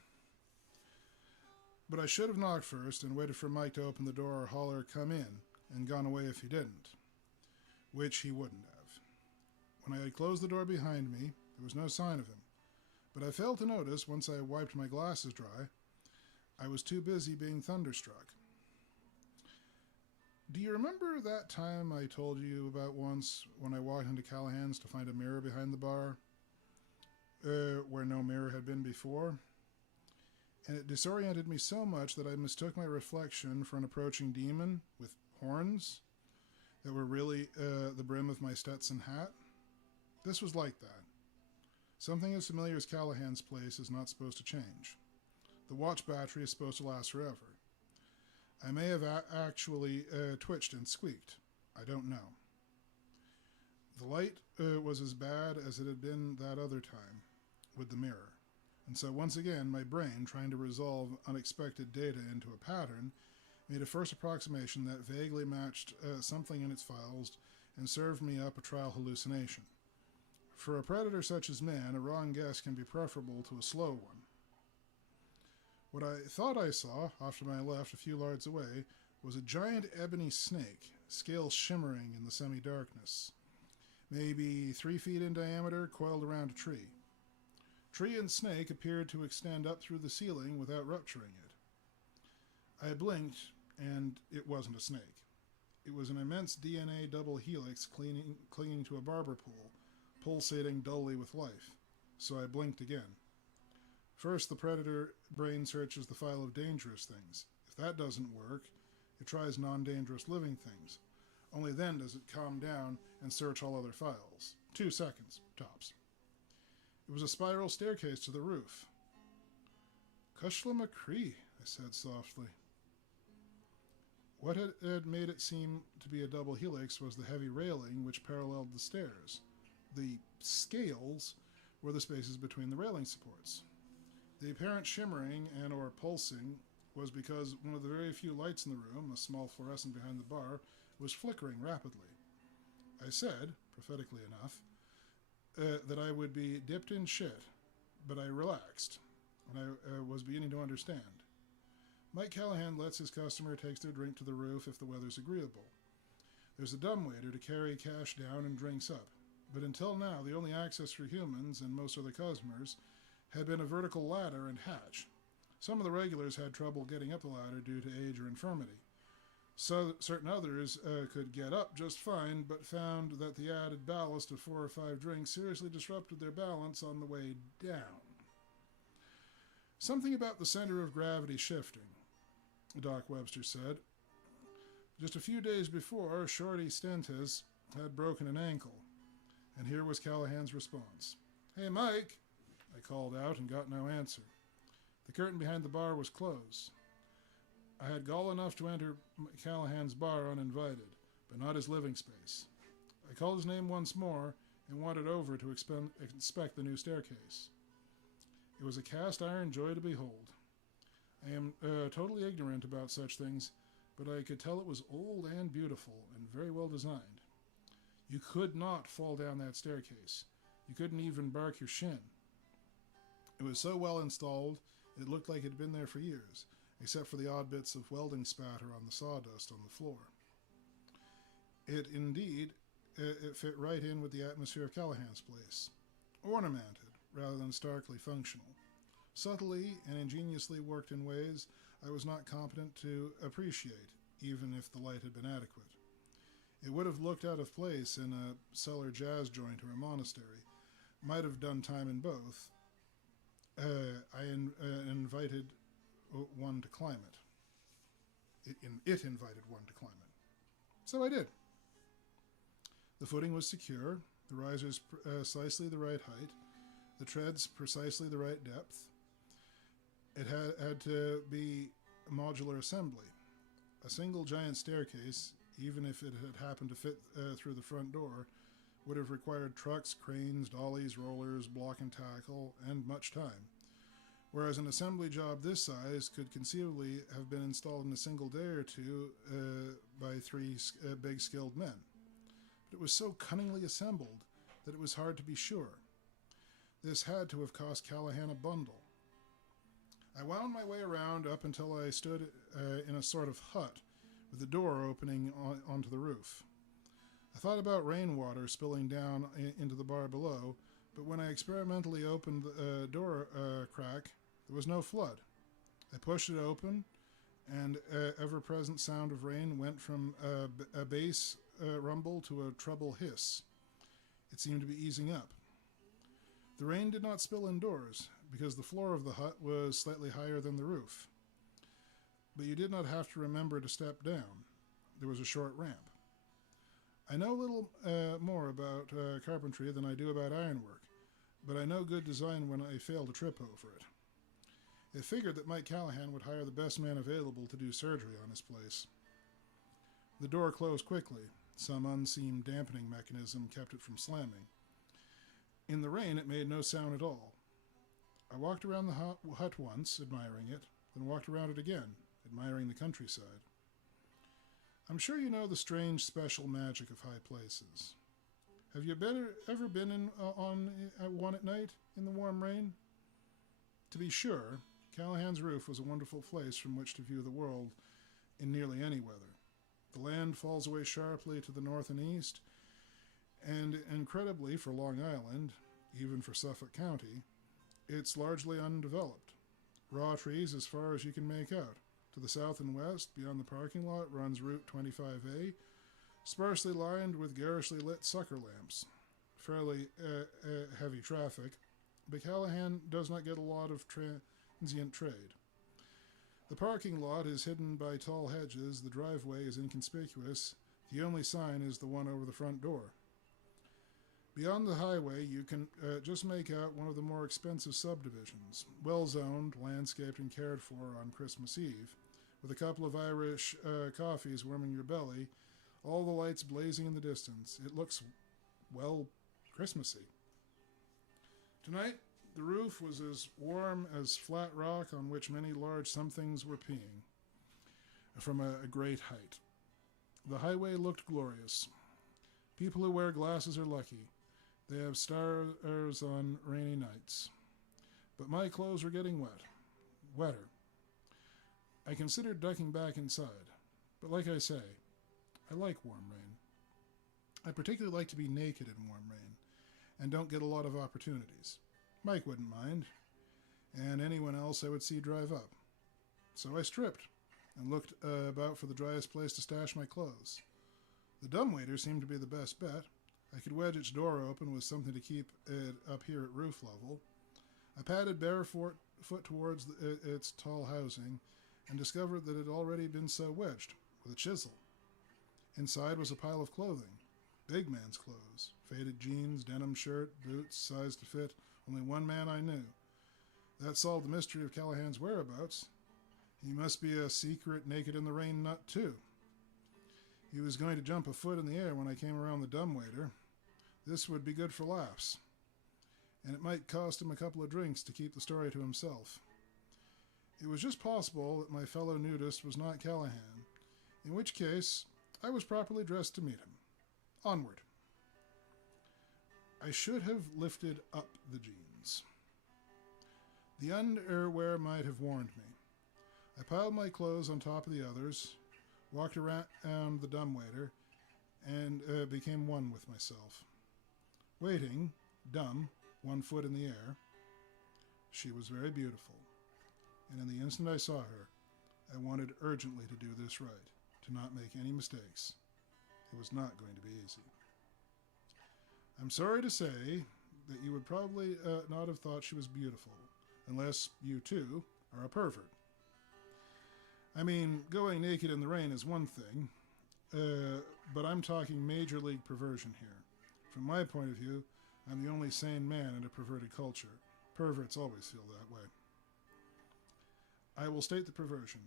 But I should have knocked first and waited for Mike to open the door or holler, "Come in," and gone away if he didn't. Which he wouldn't have. When I had closed the door behind me, there was no sign of him. But I failed to notice, once I wiped my glasses dry, I was too busy being thunderstruck. Do you remember that time I told you about once when I walked into Callahan's to find a mirror behind the bar, where no mirror had been before? And it disoriented me so much that I mistook my reflection for an approaching demon with horns that were really the brim of my Stetson hat. This was like that. Something as familiar as Callahan's place is not supposed to change. The watch battery is supposed to last forever. I may have actually twitched and squeaked. I don't know. The light was as bad as it had been that other time with the mirror. And so once again, my brain, trying to resolve unexpected data into a pattern, made a first approximation that vaguely matched something in its files and served me up a trial hallucination. For a predator such as man, a wrong guess can be preferable to a slow one. What I thought I saw, off to my left a few yards away, was a giant ebony snake, scales shimmering in the semi-darkness. Maybe 3 feet in diameter, coiled around a tree. Tree and snake appeared to extend up through the ceiling without rupturing it. I blinked, and it wasn't a snake. It was an immense DNA double helix clinging to a barber pole, pulsating dully with life. So I blinked again. First, the predator brain searches the file of dangerous things. If that doesn't work, it tries non-dangerous living things. Only then does it calm down and search all other files. 2 seconds, tops. It was a spiral staircase to the roof. Cushla McCree, I said softly. What had made it seem to be a double helix was the heavy railing which paralleled the stairs. The scales were the spaces between the railing supports. The apparent shimmering and or pulsing was because one of the very few lights in the room, a small fluorescent behind the bar, was flickering rapidly. I said, prophetically enough, that I would be dipped in shit, but I relaxed, and I was beginning to understand. Mike Callahan lets his customer take their drink to the roof if the weather's agreeable. There's a dumbwaiter to carry cash down and drinks up, but until now the only access for humans and most other customers had been a vertical ladder and hatch. Some of the regulars had trouble getting up the ladder due to age or infirmity. So certain others could get up just fine, but found that the added ballast of 4 or 5 drinks seriously disrupted their balance on the way down. Something about the center of gravity shifting, Doc Webster said. Just a few days before, Shorty Stentis had broken an ankle, and here was Callahan's response. "Hey, Mike," I called out and got no answer. The curtain behind the bar was closed. I had gall enough to enter Callahan's bar uninvited, but not his living space. I called his name once more and wandered over to inspect the new staircase. It was a cast iron joy to behold. I am totally ignorant about such things, but I could tell it was old and beautiful and very well designed. You could not fall down that staircase. You couldn't even bark your shin. It was so well installed, it looked like it had been there for years, except for the odd bits of welding spatter on the sawdust on the floor. It fit right in with the atmosphere of Callahan's place. Ornamented, rather than starkly functional. Subtly and ingeniously worked in ways I was not competent to appreciate, even if the light had been adequate. It would have looked out of place in a cellar jazz joint or a monastery. Might have done time in both. I invited one to climb it. It invited one to climb it. So I did. The footing was secure, the risers precisely the right height, the treads precisely the right depth. It had to be a modular assembly. A single giant staircase, even if it had happened to fit through the front door, would have required trucks, cranes, dollies, rollers, block and tackle, and much time. Whereas an assembly job this size could conceivably have been installed in a single day or two by 3 big skilled men. But it was so cunningly assembled that it was hard to be sure. This had to have cost Callahan a bundle. I wound my way around up until I stood in a sort of hut with the door opening onto the roof. I thought about rainwater spilling down into the bar below, but when I experimentally opened the door crack, there was no flood. I pushed it open, and ever-present sound of rain went from a bass rumble to a treble hiss. It seemed to be easing up. The rain did not spill indoors, because the floor of the hut was slightly higher than the roof. But you did not have to remember to step down. There was a short ramp. I know a little more about carpentry than I do about ironwork, but I know good design when I fail to trip over it. I figured that Mike Callahan would hire the best man available to do surgery on his place. The door closed quickly, Some unseen dampening mechanism kept it from slamming. In the rain, it made no sound at all. I walked around the hut once, admiring it, then walked around it again, admiring the countryside. I'm sure you know the strange special magic of high places. Have you ever been on one at night in the warm rain? To be sure, Callahan's roof was a wonderful place from which to view the world in nearly any weather. The land falls away sharply to the north and east, and incredibly for Long Island, even for Suffolk County, it's largely undeveloped. Raw trees as far as you can make out. To the south and west, beyond the parking lot, runs Route 25A, sparsely lined with garishly lit sucker lamps. Fairly heavy traffic, but Callahan does not get a lot of transient trade. The parking lot is hidden by tall hedges, the driveway is inconspicuous, the only sign is the one over the front door. Beyond the highway, you can just make out one of the more expensive subdivisions, well-zoned, landscaped, and cared for on Christmas Eve, with a couple of Irish coffees warming your belly, all the lights blazing in the distance. It looks, well, Christmassy. Tonight, the roof was as warm as flat rock on which many large somethings were peeing from a great height. The highway looked glorious. People who wear glasses are lucky. They have stars on rainy nights. But my clothes were getting wetter. I considered ducking back inside, but like I say, I like warm rain. I particularly like to be naked in warm rain, and don't get a lot of opportunities. Mike wouldn't mind, and anyone else I would see drive up. So I stripped, and looked about for the driest place to stash my clothes. The dumbwaiter seemed to be the best bet. I could wedge its door open with something to keep it up here at roof level. I padded barefoot towards its tall housing, and discovered that it had already been so wedged, with a chisel. Inside was a pile of clothing, big man's clothes, faded jeans, denim shirt, boots, sized to fit only one man I knew. That solved the mystery of Callahan's whereabouts. He must be a secret naked in the rain nut, too. He was going to jump a foot in the air when I came around the dumbwaiter. This would be good for laughs, and it might cost him a couple of drinks to keep the story to himself. It was just possible that my fellow nudist was not Callahan, in which case I was properly dressed to meet him. Onward. I should have lifted up the jeans. The underwear might have warned me. I piled my clothes on top of the others, walked around the dumbwaiter, and became one with myself. Waiting, dumb, 1 foot in the air, she was very beautiful, and in the instant I saw her, I wanted urgently to do this right, to not make any mistakes. It was not going to be easy. I'm sorry to say that you would probably not have thought she was beautiful, unless you, too, are a pervert. I mean, going naked in the rain is one thing, but I'm talking major league perversion here. From my point of view, I'm the only sane man in a perverted culture. Perverts always feel that way. I will state the perversion.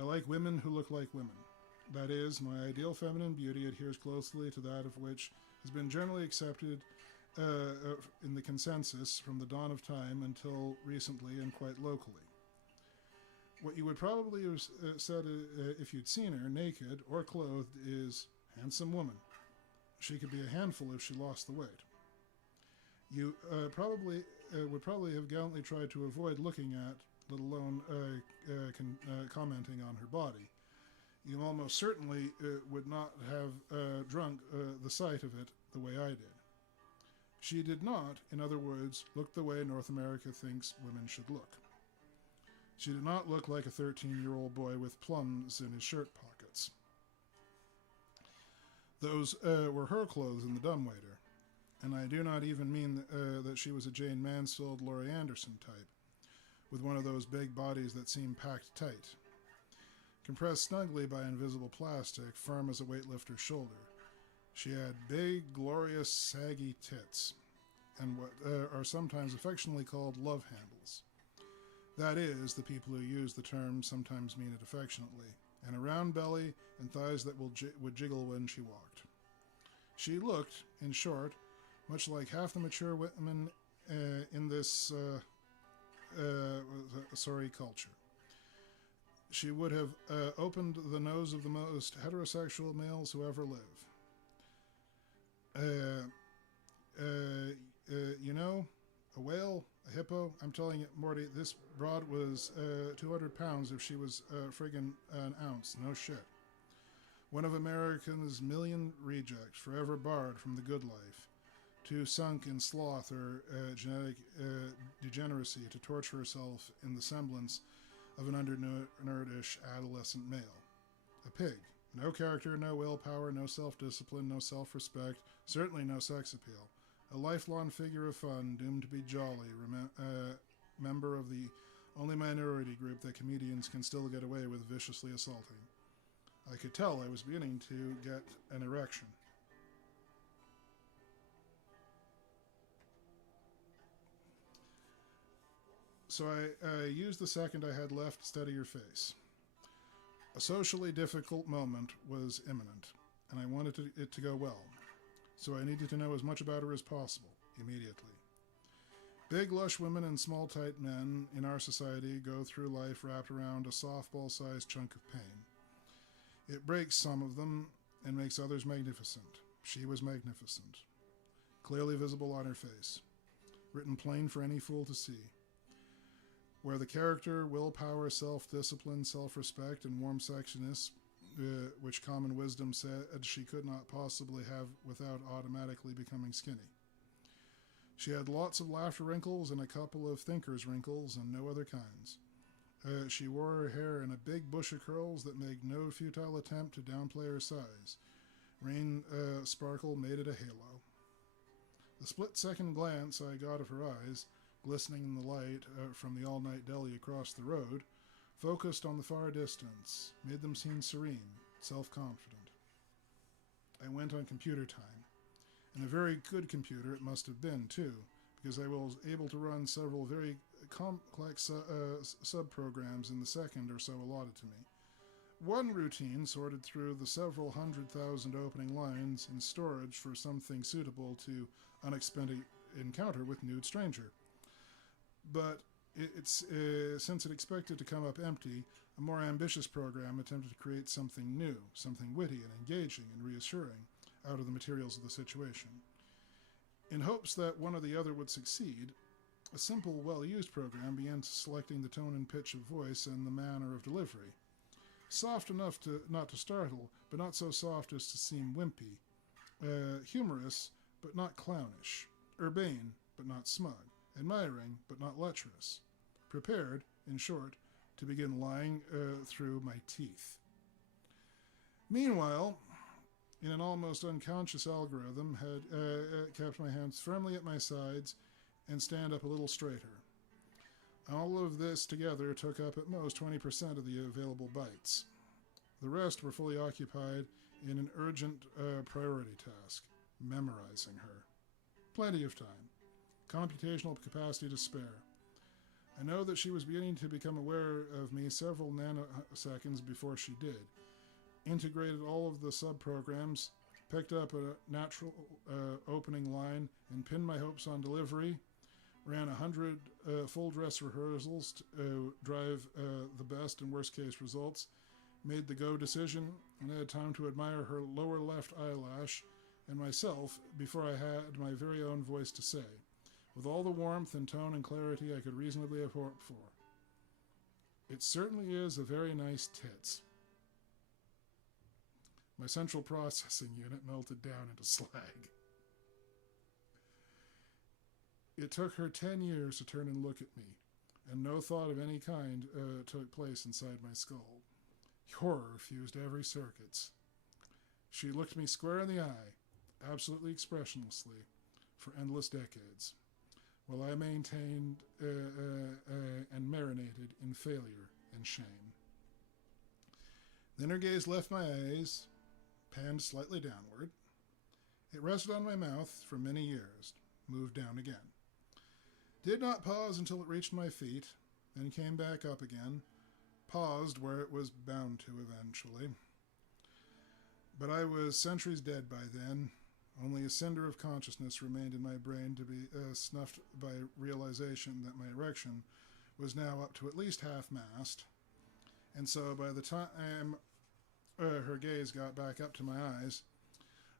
I like women who look like women. That is, my ideal feminine beauty adheres closely to that of which has been generally accepted in the consensus from the dawn of time until recently and quite locally. What you would probably have said if you'd seen her naked or clothed is, handsome woman. She could be a handful if she lost the weight. You would probably have gallantly tried to avoid looking at, let alone commenting on her body. You almost certainly would not have drunk the sight of it the way I did. She did not, in other words, look the way North America thinks women should look. She did not look like a 13-year-old boy with plums in his shirt pockets. Those were her clothes in the dumbwaiter, and I do not even mean that she was a Jane Mansfield, Laurie Anderson type, with one of those big bodies that seem packed tight, compressed snugly by invisible plastic, firm as a weightlifter's shoulder. She had big, glorious, saggy tits, and what are sometimes affectionately called love handles. That is, the people who use the term sometimes mean it affectionately, and a round belly and thighs that would jiggle when she walked. She looked, in short, much like half the mature women in this culture. She would have opened the nose of the most heterosexual males who ever live. You know, a whale, a hippo, I'm telling you, Morty, this broad was 200 pounds if she was friggin' an ounce. No shit. One of America's million rejects, forever barred from the good life, too sunk in sloth or genetic degeneracy to torture herself in the semblance of an undernourished adolescent male. A pig. No character, no willpower, no self-discipline, no self-respect, certainly no sex appeal. A lifelong figure of fun, doomed to be jolly, member of the only minority group that comedians can still get away with viciously assaulting. I could tell I was beginning to get an erection. So I used the second I had left to steady her face. A socially difficult moment was imminent, and I wanted it to go well. So I needed to know as much about her as possible, immediately. Big, lush women and small, tight men in our society go through life wrapped around a softball-sized chunk of pain. It breaks some of them and makes others magnificent. She was magnificent. Clearly visible on her face. Written plain for any fool to see. Where the character, willpower, self-discipline, self-respect, and warm sexiness, which common wisdom said she could not possibly have without automatically becoming skinny. She had lots of laughter wrinkles and a couple of thinker's wrinkles and no other kinds. She wore her hair in a big bush of curls that made no futile attempt to downplay her size. Rain sparkle made it a halo. The split-second glance I got of her eyes, glistening in the light from the all-night deli across the road, focused on the far distance, made them seem serene, self-confident. I went on computer time. And a very good computer it must have been, too, because I was able to run several very complex sub-programs in the second or so allotted to me. One routine sorted through the several 100,000 opening lines in storage for something suitable to unexpected encounter with nude stranger. But since it expected to come up empty, a more ambitious program attempted to create something new, something witty and engaging and reassuring out of the materials of the situation. In hopes that one or the other would succeed, a simple, well-used program began selecting the tone and pitch of voice and the manner of delivery. Soft enough not to startle, but not so soft as to seem wimpy. Humorous, but not clownish. Urbane, but not smug. Admiring, but not lecherous. Prepared, in short, to begin lying through my teeth. Meanwhile, in an almost unconscious algorithm, had kept my hands firmly at my sides and stand up a little straighter. All of this together took up at most 20% of the available bytes. The rest were fully occupied in an urgent priority task, memorizing her. Plenty of time. Computational capacity to spare. I know that she was beginning to become aware of me several nanoseconds before she did. Integrated all of the sub-programs, picked up a natural opening line, and pinned my hopes on delivery. Ran 100 full dress rehearsals to drive the best and worst case results. Made the go decision and had time to admire her lower left eyelash and myself before I had my very own voice to say, with all the warmth and tone and clarity I could reasonably have hoped for. It certainly is a very nice tits. My central processing unit melted down into slag. It took her 10 years to turn and look at me, and no thought of any kind took place inside my skull. Horror fused every circuit. She looked me square in the eye, absolutely expressionlessly, for endless decades, while I maintained and marinated in failure and shame. Then her gaze left my eyes, panned slightly downward. It rested on my mouth for many years, moved down again. Did not pause until it reached my feet, then came back up again, paused where it was bound to eventually. But I was centuries dead by then. Only a cinder of consciousness remained in my brain to be snuffed by realization that my erection was now up to at least half-mast. And so by the time her gaze got back up to my eyes,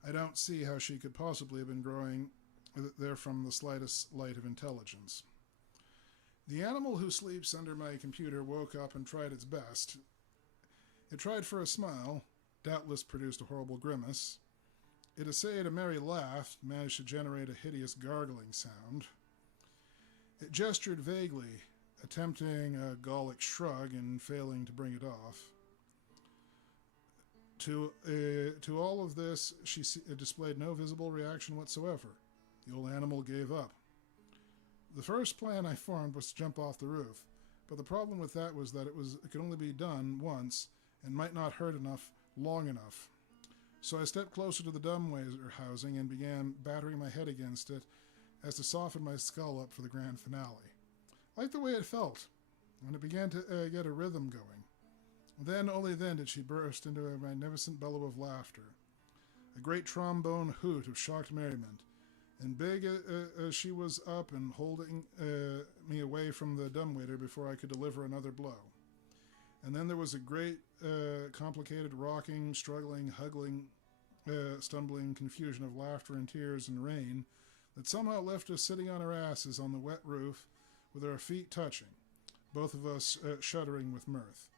I don't see how she could possibly have been growing there from the slightest light of intelligence. The animal who sleeps under my computer woke up and tried its best. It tried for a smile, doubtless produced a horrible grimace. It essayed a merry laugh, managed to generate a hideous gargling sound. It gestured vaguely, attempting a Gallic shrug and failing to bring it off. To all of this, she displayed no visible reaction whatsoever. The old animal gave up. The first plan I formed was to jump off the roof, but the problem with that was that it could only be done once and might not hurt enough long enough. So I stepped closer to the dumbwaiter housing and began battering my head against it as to soften my skull up for the grand finale. I liked the way it felt, and it began to get a rhythm going. Then, only then, did she burst into a magnificent bellow of laughter, a great trombone hoot of shocked merriment, and big as she was up and holding me away from the dumbwaiter before I could deliver another blow. And then there was a great, complicated rocking, struggling, hugging, stumbling confusion of laughter and tears and rain that somehow left us sitting on our asses on the wet roof with our feet touching, both of us shuddering with mirth.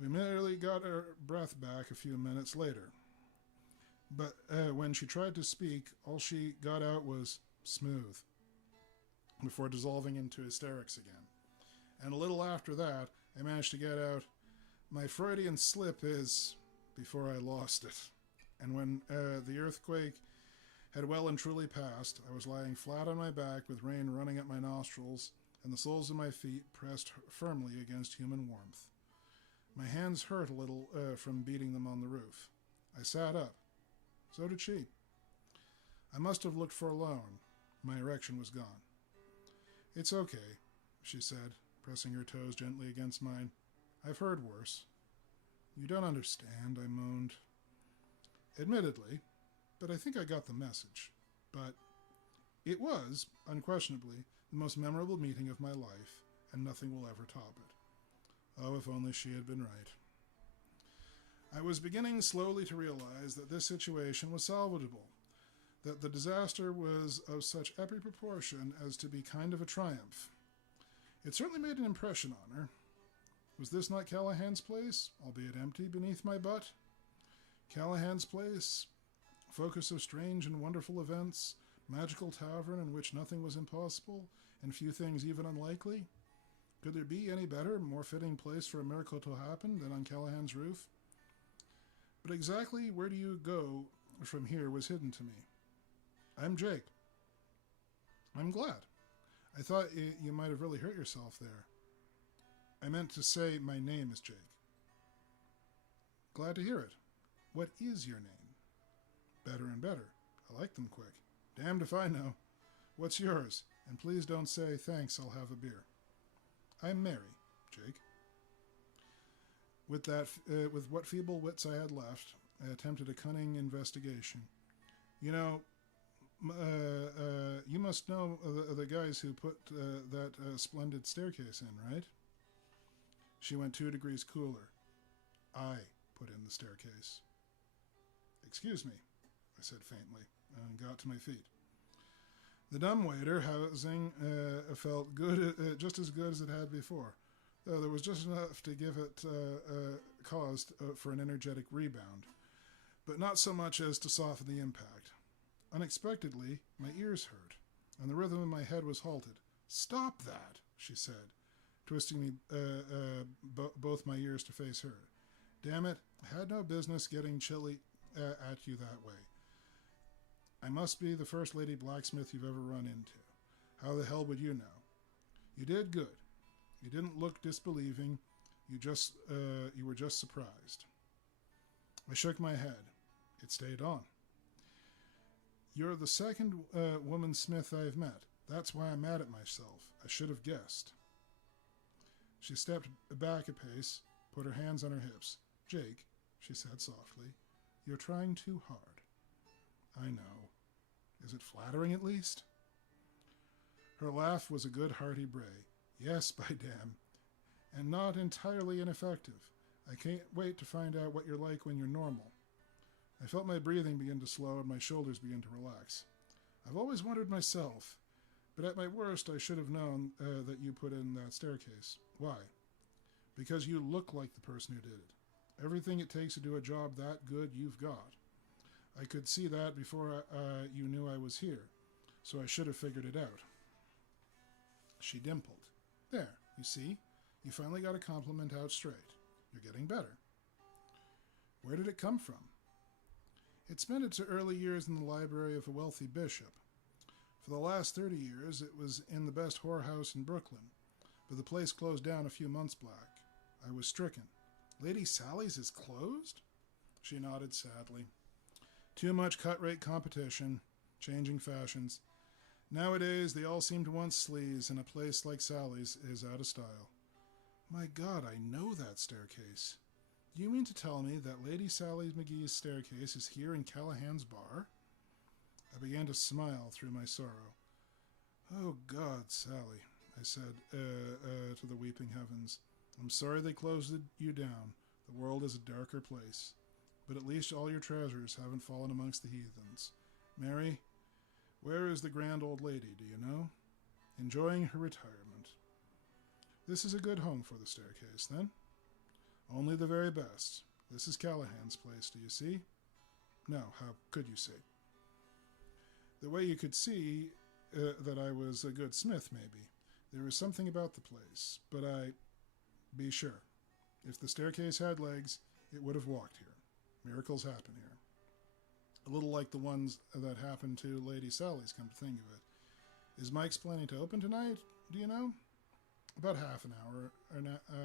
We merely got our breath back a few minutes later. But when she tried to speak, all she got out was smooth, before dissolving into hysterics again. And a little after that, I managed to get out, "My Freudian slip is," before I lost it. And when the earthquake had well and truly passed, I was lying flat on my back with rain running up my nostrils and the soles of my feet pressed firmly against human warmth. My hands hurt a little from beating them on the roof. I sat up. So did she. I must have looked forlorn. My erection was gone. "It's okay," she said, pressing her toes gently against mine. "I've heard worse." "You don't understand," I moaned. "Admittedly, but I think I got the message. But it was, unquestionably, the most memorable meeting of my life, and nothing will ever top it. Oh, if only she had been right. I was beginning slowly to realize that this situation was salvageable, that the disaster was of such epic proportion as to be kind of a triumph. It certainly made an impression on her. Was this not Callahan's place, albeit empty beneath my butt? Callahan's place, focus of strange and wonderful events, magical tavern in which nothing was impossible, and few things even unlikely? Could there be any better, more fitting place for a miracle to happen than on Callahan's roof? But exactly where do you go from here was hidden to me. I'm Jake. I'm glad. I thought you might have really hurt yourself there. I meant to say my name is Jake. Glad to hear it. What is your name? Better and better. I like them quick. Damned if I know. What's yours? And please don't say thanks, I'll have a beer. I'm Mary, Jake. With what feeble wits I had left, I attempted a cunning investigation. You know, you must know the guys who put that splendid staircase in, right? She went 2 degrees cooler. I put in the staircase. Excuse me, I said faintly, and got to my feet. The dumbwaiter housing felt good, just as good as it had before, though there was just enough to give it cause for an energetic rebound, but not so much as to soften the impact. Unexpectedly, my ears hurt, and the rhythm in my head was halted. "Stop that," she said, twisting me both my ears to face her. "Damn it, I had no business getting chilly at you that way. I must be the first lady blacksmith you've ever run into. How the hell would you know? You did good. You didn't look disbelieving. You were just surprised." I shook my head. It stayed on. "You're the second woman smith I've met. That's why I'm mad at myself. I should have guessed." She stepped back a pace, put her hands on her hips. "Jake," she said softly, "you're trying too hard." "I know. Is it flattering at least?" Her laugh was a good hearty bray. "Yes, by damn. And not entirely ineffective. I can't wait to find out what you're like when you're normal." I felt my breathing begin to slow and my shoulders begin to relax. "I've always wondered myself, but at my worst I should have known that you put in that staircase." "Why?" "Because you look like the person who did it. Everything it takes to do a job that good, you've got. I could see that before you knew I was here, so I should have figured it out." She dimpled. "There, you see? You finally got a compliment out straight. You're getting better." "Where did it come from?" "It spent its early years in the library of a wealthy bishop. For the last 30 years, it was in the best whorehouse in Brooklyn, but the place closed down a few months back. I was stricken." "Lady Sally's is closed?" She nodded sadly. "Too much cut-rate competition, changing fashions. Nowadays, they all seem to want sleaze, and a place like Sally's is out of style." "My God, I know that staircase. Do you mean to tell me that Lady Sally McGee's staircase is here in Callahan's bar?" I began to smile through my sorrow. "Oh, God, Sally," I said to the weeping heavens. "I'm sorry they closed you down. The world is a darker place. But at least all your treasures haven't fallen amongst the heathens. Mary, where is the grand old lady, do you know?" "Enjoying her retirement." "This is a good home for the staircase, then?" "Only the very best. This is Callahan's place, do you see?" "No, how could you see?" "The way you could see that I was a good smith, maybe. There was something about the place, but be sure. If the staircase had legs, it would have walked here. Miracles happen here. A little like the ones that happened to Lady Sally's, come to think of it. Is Mike's planning to open tonight, do you know?" "About half an hour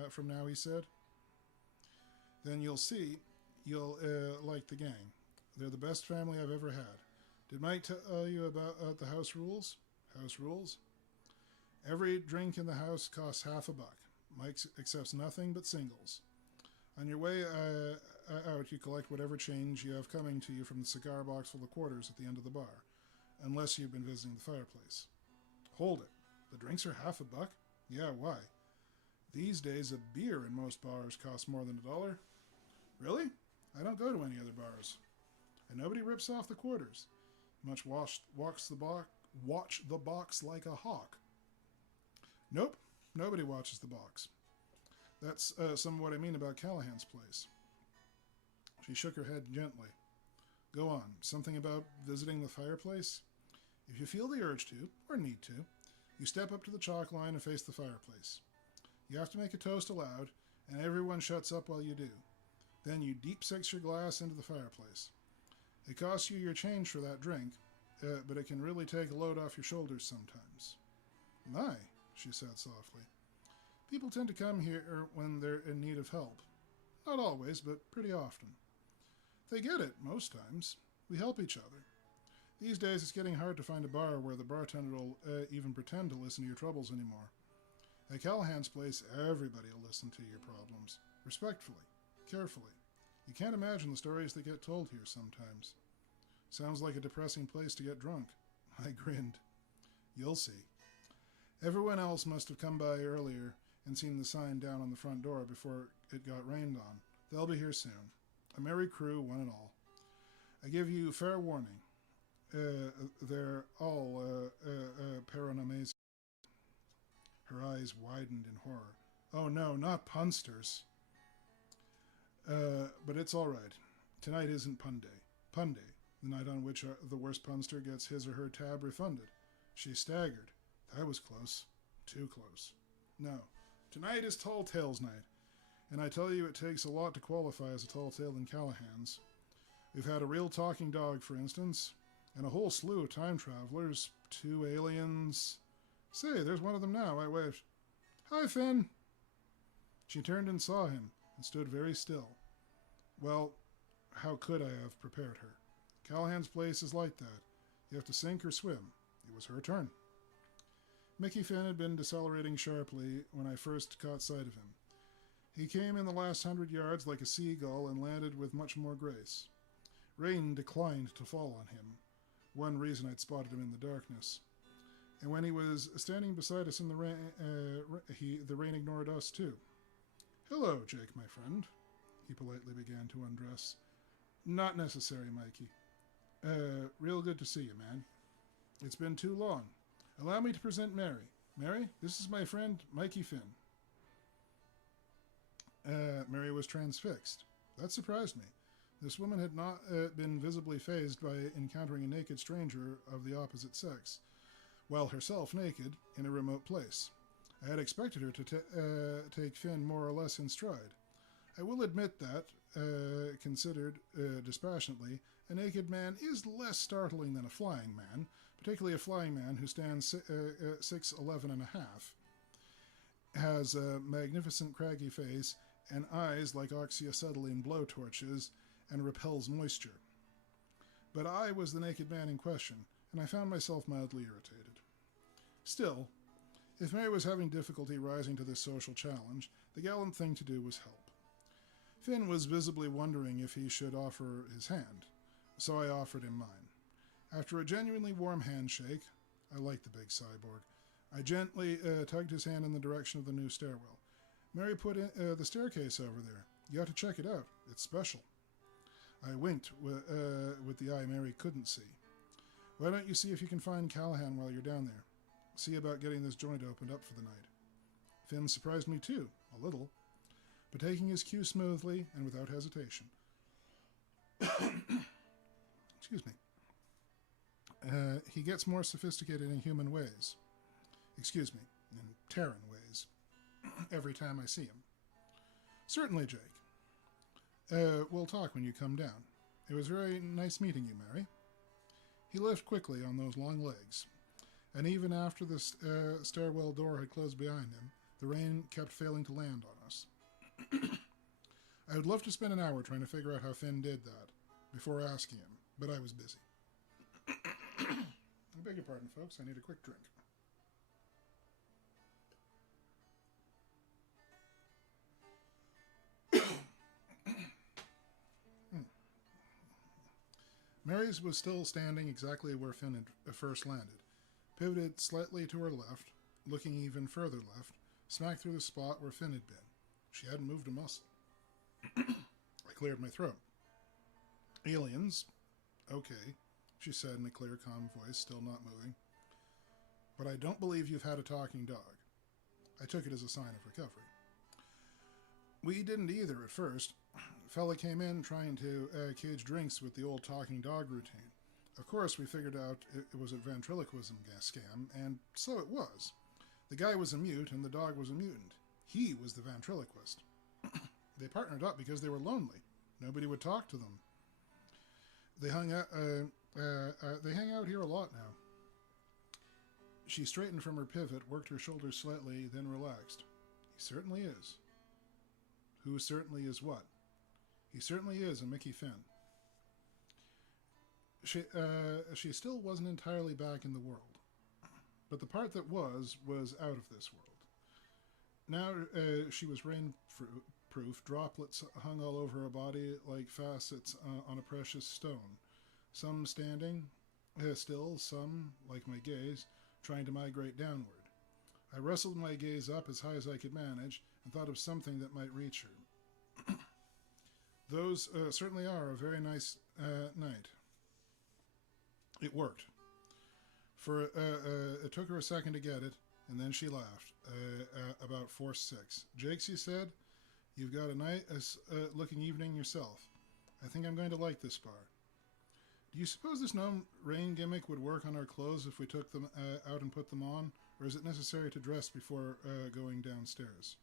from now," he said. "Then you'll see you'll like the gang. They're the best family I've ever had. Did Mike tell you about the house rules?" "House rules?" "Every drink in the house costs $50. Mike accepts nothing but singles. On your way out, you collect whatever change you have coming to you from the cigar box full of quarters at the end of the bar, unless you've been visiting the fireplace." "Hold it. The drinks are $50? "Yeah, why?" "These days, a beer in most bars costs more than $1. "Really? I don't go to any other bars." "And nobody rips off the quarters. Much watch the box like a hawk." "Nope, nobody watches the box. That's some of what I mean about Callahan's place." She shook her head gently. "Go on. Something about visiting the fireplace?" "If you feel the urge to, or need to, you step up to the chalk line and face the fireplace. You have to make a toast aloud, and everyone shuts up while you do. Then you deep six your glass into the fireplace. It costs you your change for that drink, but it can really take a load off your shoulders sometimes." "My," she said softly. "People tend to come here when they're in need of help. Not always, but pretty often. They get it, most times. We help each other. These days it's getting hard to find a bar where the bartender will even pretend to listen to your troubles anymore. At Callahan's place, everybody will listen to your problems. Respectfully. Carefully. You can't imagine the stories that get told here sometimes. Sounds like a depressing place to get drunk." I grinned. "You'll see. Everyone else must have come by earlier and seen the sign down on the front door before it got rained on. They'll be here soon. A merry crew, one and all. I give you fair warning. They're all paranomasiacs." Her eyes widened in horror. "Oh no, not punsters." But it's all right. Tonight isn't pun day. Pun day, the night on which the worst punster gets his or her tab refunded." She staggered. "That was close. Too close. No. Tonight is Tall Tales night. And I tell you, it takes a lot to qualify as a tall tale in Callahan's. We've had a real talking dog, for instance, and a whole slew of time travelers, 2 aliens. Say, there's one of them now. I wish. Hi, Finn." She turned and saw him, and stood very still. Well, how could I have prepared her? Callahan's place is like that. You have to sink or swim. It was her turn. Mickey Finn had been decelerating sharply when I first caught sight of him. He came in the last 100 yards like a seagull and landed with much more grace. Rain declined to fall on him, one reason I'd spotted him in the darkness. And when he was standing beside us in the rain, the rain ignored us too. "Hello, Jake, my friend," he politely began to undress. "Not necessary, Mikey. Real good to see you, man. It's been too long. Allow me to present Mary. Mary, this is my friend, Mikey Finn." Mary was transfixed. That surprised me. This woman had not been visibly fazed by encountering a naked stranger of the opposite sex, while herself naked in a remote place. I had expected her to take Finn more or less in stride. I will admit that, considered dispassionately, a naked man is less startling than a flying man, particularly a flying man who stands 6'11" and a half, has a magnificent craggy face and eyes like oxyacetylene blowtorches, and repels moisture. But I was the naked man in question, and I found myself mildly irritated. Still, if Mary was having difficulty rising to this social challenge, the gallant thing to do was help. Finn was visibly wondering if he should offer his hand, so I offered him mine. After a genuinely warm handshake, I liked the big cyborg, I gently tugged his hand in the direction of the new stairwell. "Mary put in the staircase over there. You ought to check it out. It's special." I winked with the eye Mary couldn't see. "Why don't you see if you can find Callahan while you're down there? See about getting this joint opened up for the night." Finn surprised me too, a little, but taking his cue smoothly and without hesitation. Excuse me. He gets more sophisticated in human ways. Excuse me, in Terran ways. Every time I see him. "Certainly, Jake. We'll talk when you come down. It was very nice meeting you, Mary." He lifted quickly on those long legs, and even after the stairwell door had closed behind him, the rain kept failing to land on us. I would love to spend an hour trying to figure out how Finn did that before asking him, but I was busy. I beg your pardon, folks. I need a quick drink. Mary's was still standing exactly where Finn had first landed, pivoted slightly to her left, looking even further left, smack through the spot where Finn had been. She hadn't moved a muscle. I cleared my throat. "Aliens? Okay," she said in a clear, calm voice, still not moving. "But I don't believe you've had a talking dog." I took it as a sign of recovery. "We didn't either at first. Fella came in trying to cage drinks with the old talking dog routine. Of course, we figured out it was a ventriloquism scam, and so it was. The guy was a mute, and the dog was a mutant. He was the ventriloquist. They partnered up because they were lonely. Nobody would talk to them. They hang out here a lot now." She straightened from her pivot, worked her shoulders slightly, then relaxed. "He certainly is." "Who certainly is what?" "He certainly is a Mickey Finn." She still wasn't entirely back in the world, but the part that was out of this world. Now she was rain-proof, droplets hung all over her body like facets on a precious stone, some standing still, some, like my gaze, trying to migrate downward. I wrestled my gaze up as high as I could manage and thought of something that might reach her. "Those certainly are a very nice night." It worked. It took her a second to get it, and then she laughed, about 4-6. "Jake," she said, "you've got a nice looking evening yourself. I think I'm going to like this bar. Do you suppose this gnome rain gimmick would work on our clothes if we took them out and put them on, or is it necessary to dress before going downstairs?"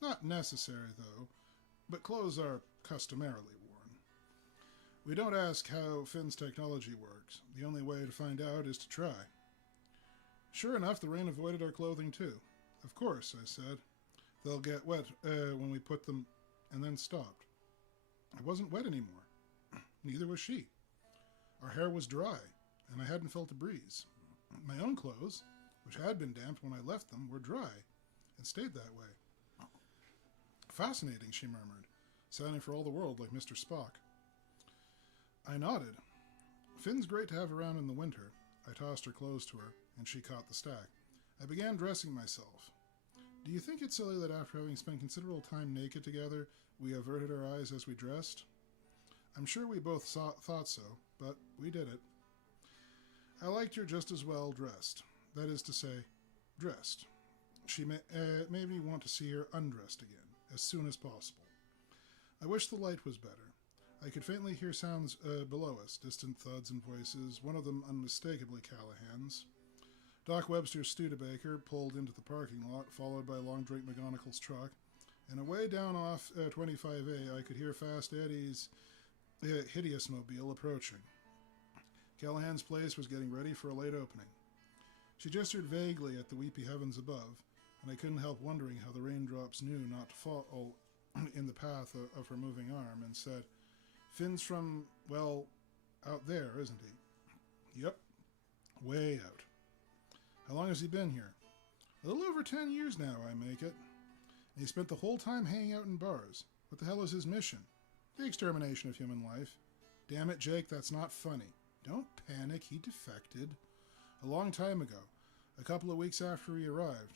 "Not necessary, though, but clothes are customarily worn. We don't ask how Finn's technology works. The only way to find out is to try." Sure enough, the rain avoided our clothing, too. "Of course," I said. "They'll get wet when we put them," and then stopped. I wasn't wet anymore. Neither was she. Our hair was dry, and I hadn't felt a breeze. My own clothes, which had been damp when I left them, were dry, and stayed that way. Fascinating, she murmured, sounding for all the world like Mr. Spock. I nodded. Finn's great to have around in the winter. I tossed her clothes to her, and she caught the stack. I began dressing myself. Do you think it's silly that after having spent considerable time naked together, we averted our eyes as we dressed? I'm sure we both thought so, but we did it. I liked her just as well dressed. That is to say, dressed. She made me want to see her undressed again, as soon as possible. I wish the light was better. I could faintly hear sounds below us, distant thuds and voices, one of them unmistakably Callahan's. Doc Webster's Studebaker pulled into the parking lot, followed by Long Drink McGonagall's truck, and away down off 25A I could hear Fast Eddie's hideous mobile approaching. Callahan's place was getting ready for a late opening. She gestured vaguely at the weepy heavens above, and I couldn't help wondering how the raindrops knew not to fall in the path of her moving arm, and said, Finn's from, well, out there, isn't he? Yep, way out. How long has he been here? A little over 10 years now, I make it. And he spent the whole time hanging out in bars. What the hell is his mission? The extermination of human life. Damn it, Jake, that's not funny. Don't panic, he defected. A long time ago, a couple of weeks after he arrived.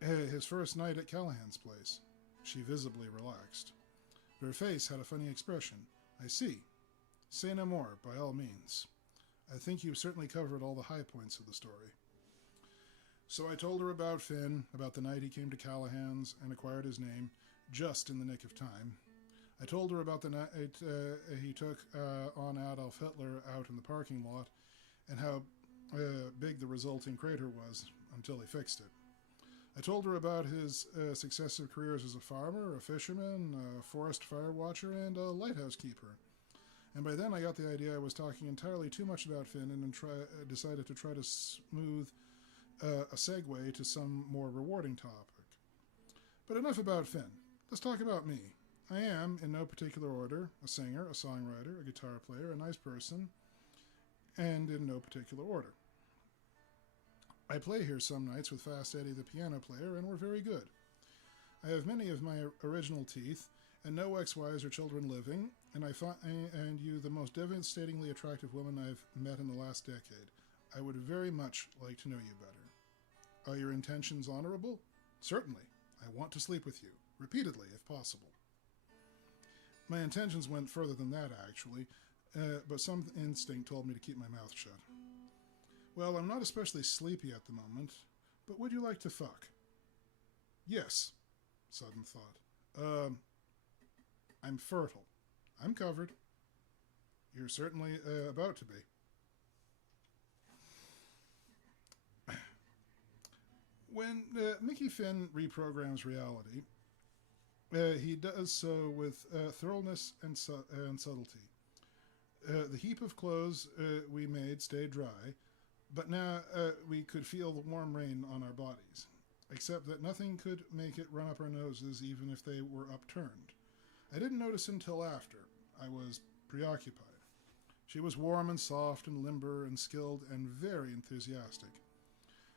His first night at Callahan's place. She visibly relaxed. Her face had a funny expression. I see. Say no more, by all means. I think you've certainly covered all the high points of the story. So I told her about Finn, about the night he came to Callahan's and acquired his name, just in the nick of time. I told her about the night he took on Adolf Hitler out in the parking lot, and how big the resulting crater was until he fixed it. I told her about his successive careers as a farmer, a fisherman, a forest fire watcher, and a lighthouse keeper. And by then I got the idea I was talking entirely too much about Finn and decided to try to smooth a segue to some more rewarding topic. But enough about Finn. Let's talk about me. I am, in no particular order, a singer, a songwriter, a guitar player, a nice person, and in no particular order. I play here some nights with Fast Eddie the piano player, and we're very good. I have many of my original teeth, and no ex-wives or children living, and I find you the most devastatingly attractive woman I've met in the last decade. I would very much like to know you better. Are your intentions honorable? Certainly. I want to sleep with you, repeatedly, if possible. My intentions went further than that, actually, but some instinct told me to keep my mouth shut. Well, I'm not especially sleepy at the moment, but would you like to fuck? Yes, sudden thought. I'm fertile. I'm covered. You're certainly about to be. When Mickey Finn reprograms reality, he does so with thoroughness and subtlety. The heap of clothes we made stayed dry, but now we could feel the warm rain on our bodies, except that nothing could make it run up our noses even if they were upturned. I didn't notice until after. I was preoccupied. She was warm and soft and limber and skilled and very enthusiastic.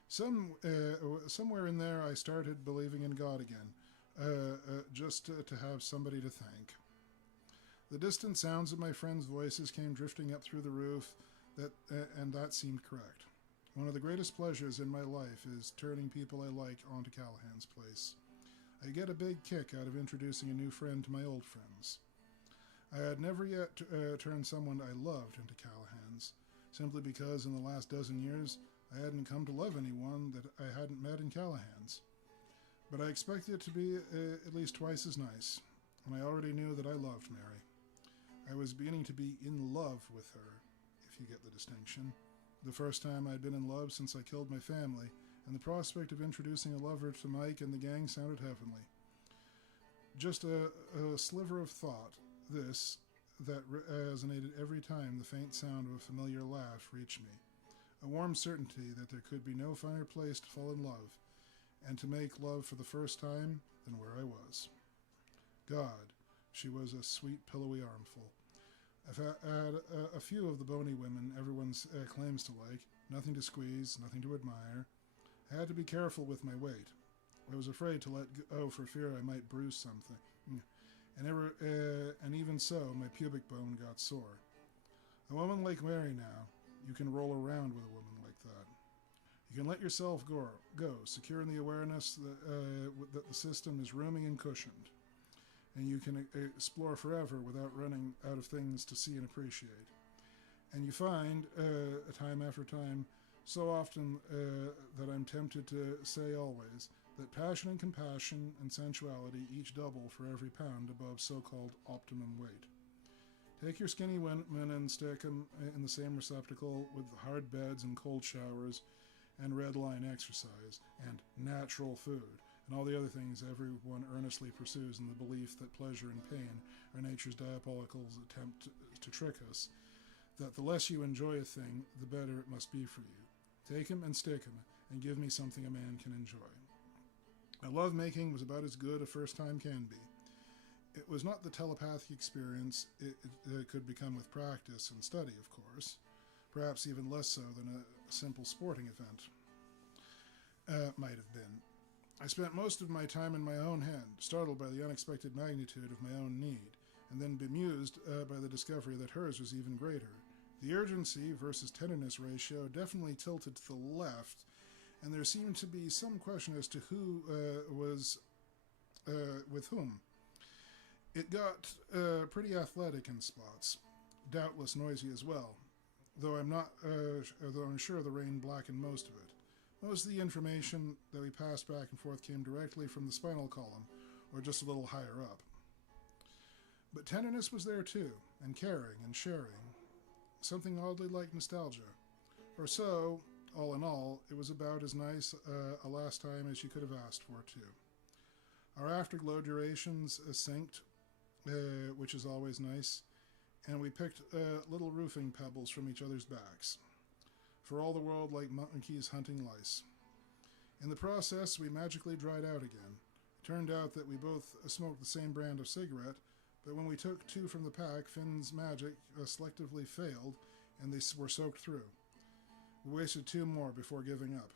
Somewhere in there I started believing in God again, just to have somebody to thank. The distant sounds of my friends' voices came drifting up through the roof, and that seemed correct. One of the greatest pleasures in my life is turning people I like onto Callahan's place. I get a big kick out of introducing a new friend to my old friends. I had never yet turned someone I loved into Callahan's, simply because in the last dozen years I hadn't come to love anyone that I hadn't met in Callahan's. But I expected it to be at least twice as nice, and I already knew that I loved Mary. I was beginning to be in love with her, if you get the distinction. The first time I'd been in love since I killed my family, and the prospect of introducing a lover to Mike and the gang sounded heavenly. Just a sliver of thought, this, that resonated every time the faint sound of a familiar laugh reached me. A warm certainty that there could be no finer place to fall in love, and to make love for the first time than where I was. God, she was a sweet, pillowy armful. I've had a few of the bony women everyone claims to like, nothing to squeeze, nothing to admire. I had to be careful with my weight. I was afraid to let go for fear I might bruise something. And even so, my pubic bone got sore. A woman like Mary now, you can roll around with a woman like that. You can let yourself go, secure in the awareness that the system is roomy and cushioned. And you can explore forever without running out of things to see and appreciate. And you find, time after time, so often that I'm tempted to say always, that passion and compassion and sensuality each double for every pound above so-called optimum weight. Take your skinny women and stick them in the same receptacle with hard beds and cold showers and red line exercise and natural food and all the other things everyone earnestly pursues in the belief that pleasure and pain are nature's diabolical attempt to trick us, that the less you enjoy a thing, the better it must be for you. Take 'em and stick 'em and give me something a man can enjoy. Now, love-making was about as good a first time can be. It was not the telepathic experience it could become with practice and study, of course, perhaps even less so than a simple sporting event might have been. I spent most of my time in my own head, startled by the unexpected magnitude of my own need, and then bemused by the discovery that hers was even greater. The urgency versus tenderness ratio definitely tilted to the left, and there seemed to be some question as to who was with whom. It got pretty athletic in spots, doubtless noisy as well, though I'm sure the rain blackened most of it. Most of the information that we passed back and forth came directly from the spinal column, or just a little higher up. But tenderness was there too, and caring and sharing, something oddly like nostalgia. Or so, all in all, it was about as nice a last time as you could have asked for, too. Our afterglow durations synced, which is always nice, and we picked little roofing pebbles from each other's backs, for all the world like monkeys hunting lice. In the process, we magically dried out again. It turned out that we both smoked the same brand of cigarette, but when we took two from the pack, Finn's magic selectively failed, and they were soaked through. We wasted two more before giving up.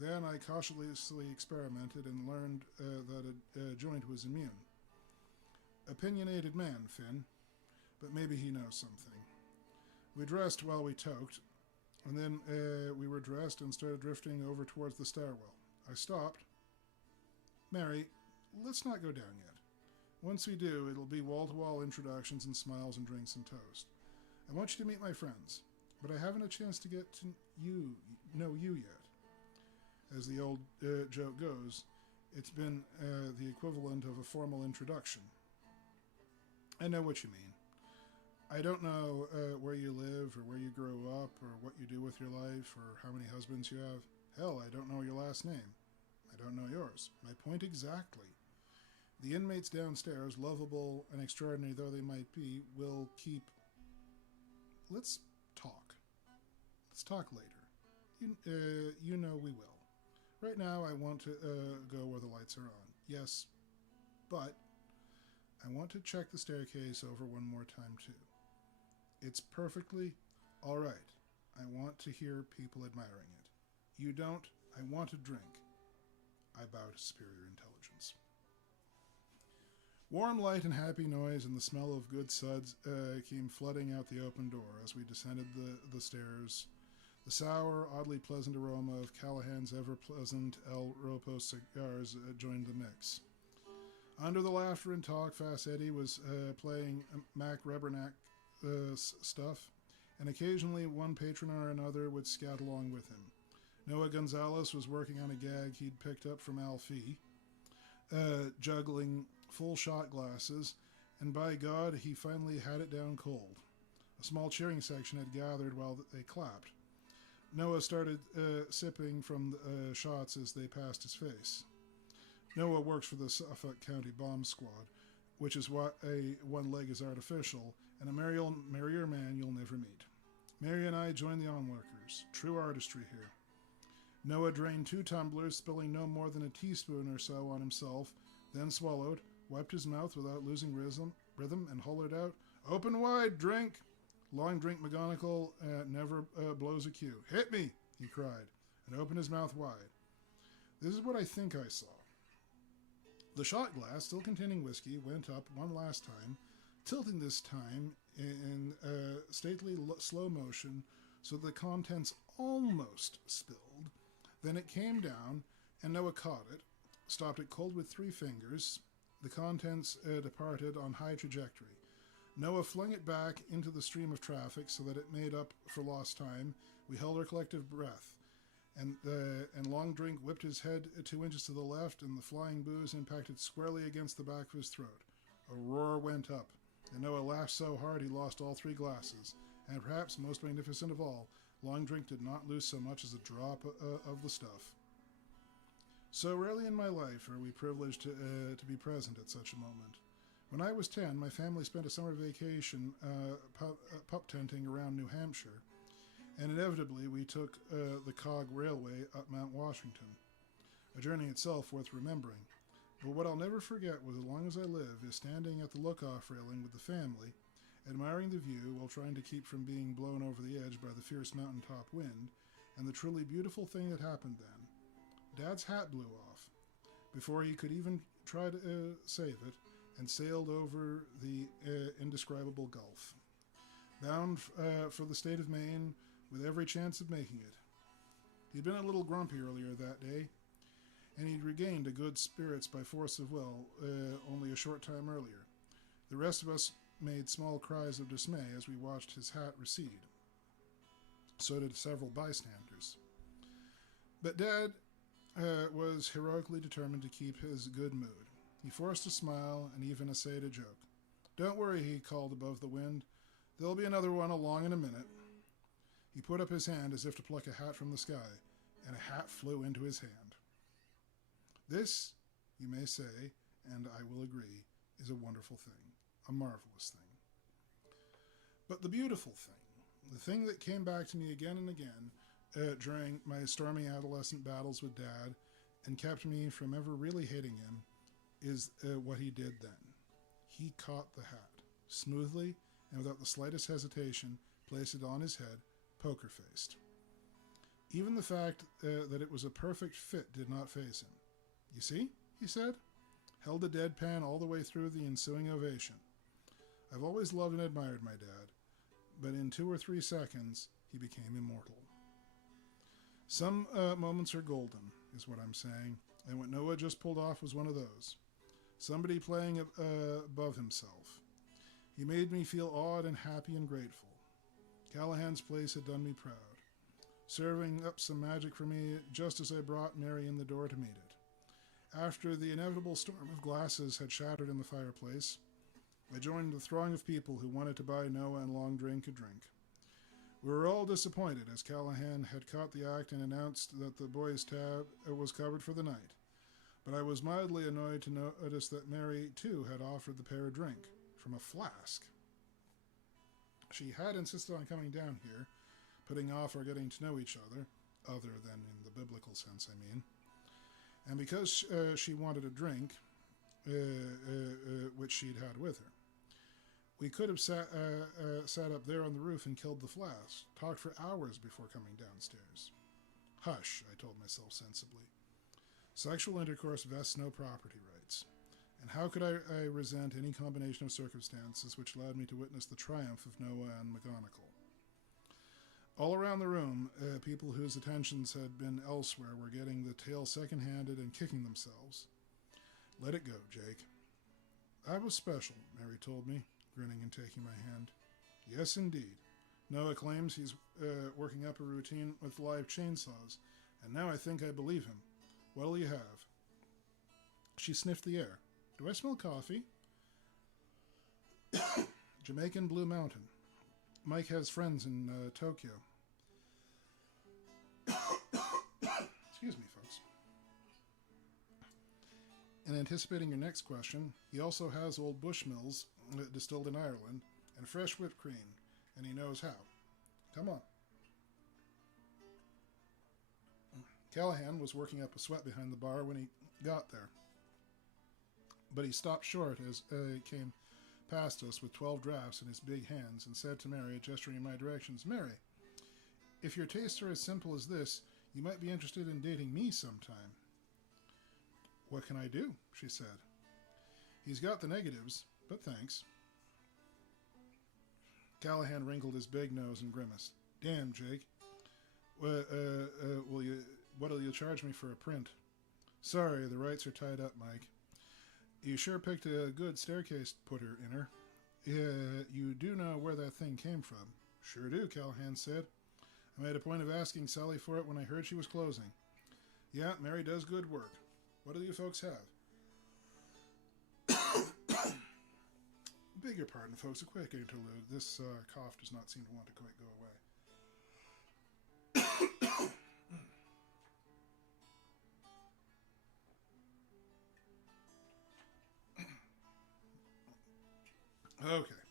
Then I cautiously experimented and learned that a joint was immune. Opinionated man, Finn, but maybe he knows something. We dressed while we toked, and then we were dressed and started drifting over towards the stairwell. I stopped. Mary, let's not go down yet. Once we do, it'll be wall-to-wall introductions and smiles and drinks and toast. I want you to meet my friends, but I haven't a chance to get to know you yet. As the old joke goes, it's been the equivalent of a formal introduction. I know what you mean. I don't know where you live or where you grew up or what you do with your life or how many husbands you have. Hell, I don't know your last name. I don't know yours. My point exactly. The inmates downstairs, lovable and extraordinary though they might be, will keep... Let's talk. Let's talk later. You know we will. Right now I want to go where the lights are on. Yes, but I want to check the staircase over one more time too. It's perfectly all right. I want to hear people admiring it. You don't. I want a drink. I bow to superior intelligence. Warm light and happy noise and the smell of good suds came flooding out the open door as we descended the stairs. The sour, oddly pleasant aroma of Callahan's ever-pleasant El Ropo cigars joined the mix. Under the laughter and talk, Fast Eddie was playing Mac Rebernack stuff, and occasionally one patron or another would scat along with him. Noah Gonzalez was working on a gag he'd picked up from Alfie, juggling full shot glasses, and by God, he finally had it down cold. A small cheering section had gathered while they clapped. Noah started sipping from the shots as they passed his face. Noah works for the Suffolk County Bomb Squad, which is what one leg is artificial, and a merrier man you'll never meet. Mary and I joined the onlookers. True artistry here. Noah drained 2 tumblers, spilling no more than a teaspoon or so on himself, then swallowed, wiped his mouth without losing rhythm, and hollered out, "Open wide, drink!" Long drink McGonagall never blows a cue. "Hit me!" he cried, and opened his mouth wide. This is what I think I saw. The shot glass, still containing whiskey, went up one last time, tilting this time in stately slow motion so the contents almost spilled. Then it came down, and Noah caught it, stopped it cold with 3 fingers. The contents departed on high trajectory. Noah flung it back into the stream of traffic so that it made up for lost time. We held our collective breath, and Long Drink whipped his head 2 inches to the left, and the flying booze impacted squarely against the back of his throat. A roar went up, and Noah laughed so hard he lost all 3 glasses. And perhaps most magnificent of all, Long Drink did not lose so much as a drop of the stuff. So rarely in my life are we privileged to be present at such a moment. When I was 10, my family spent a summer vacation pup tenting around New Hampshire, and inevitably we took the Cog Railway up Mount Washington, a journey itself worth remembering. But what I'll never forget, was as long as I live, is standing at the look-off railing with the family, admiring the view while trying to keep from being blown over the edge by the fierce mountaintop wind, and the truly beautiful thing that happened then. Dad's hat blew off before he could even try to save it, and sailed over the indescribable gulf, bound for the state of Maine with every chance of making it. He'd been a little grumpy earlier that day, and he'd regained a good spirits by force of will only a short time earlier. The rest of us made small cries of dismay as we watched his hat recede. So did several bystanders. But Dad was heroically determined to keep his good mood. He forced a smile and even essayed a joke. "Don't worry," he called above the wind. "There'll be another one along in a minute." He put up his hand as if to pluck a hat from the sky, and a hat flew into his hand. This, you may say, and I will agree, is a wonderful thing, a marvelous thing. But the beautiful thing, the thing that came back to me again and again during my stormy adolescent battles with Dad and kept me from ever really hating him, is what he did then. He caught the hat, smoothly and without the slightest hesitation, placed it on his head, poker-faced. Even the fact that it was a perfect fit did not faze him. "You see," he said, held a deadpan all the way through the ensuing ovation. I've always loved and admired my dad, but in 2 or 3 seconds, he became immortal. Some moments are golden, is what I'm saying, and what Noah just pulled off was one of those. Somebody playing above himself. He made me feel awed and happy and grateful. Callahan's place had done me proud, serving up some magic for me just as I brought Mary in the door to meet it. After the inevitable storm of glasses had shattered in the fireplace, I joined the throng of people who wanted to buy Noah and Long Drink a drink. We were all disappointed as Callahan had caught the act and announced that the boys' tab was covered for the night. But I was mildly annoyed to notice that Mary, too, had offered the pair a drink from a flask. She had insisted on coming down here, putting off our getting to know each other than in the biblical sense, I mean. And because she wanted a drink, which she'd had with her, we could have sat up there on the roof and killed the flask, talked for hours before coming downstairs. Hush, I told myself sensibly. Sexual intercourse vests no property rights. And how could I resent any combination of circumstances which allowed me to witness the triumph of Noah and McGonagall? All around the room, people whose attentions had been elsewhere were getting the tale second-handed and kicking themselves. Let it go, Jake. I was special, Mary told me, grinning and taking my hand. Yes, indeed. Noah claims he's working up a routine with live chainsaws, and now I think I believe him. What'll you have? She sniffed the air. Do I smell coffee? Jamaican Blue Mountain. Mike has friends in Tokyo. Excuse me, folks. In anticipating your next question, he also has old Bushmills distilled in Ireland and fresh whipped cream, and he knows how. Come on. Callahan was working up a sweat behind the bar when he got there, but he stopped short as he came past us with 12 drafts in his big hands and said to Mary, gesturing in my directions, Mary, if your tastes are as simple as this, you might be interested in dating me sometime. What can I do? She said. He's got the negatives, but thanks. Callahan wrinkled his big nose and grimaced. Damn, Jake. What'll you charge me for a print? Sorry, the rights are tied up, Mike. You sure picked a good staircase putter, Inner. You do know where that thing came from. Sure do, Callahan said. I made a point of asking Sally for it when I heard she was closing. Yeah, Mary does good work. What do you folks have? Beg your pardon, folks. A quick interlude. This cough does not seem to want to quite go away. Okay.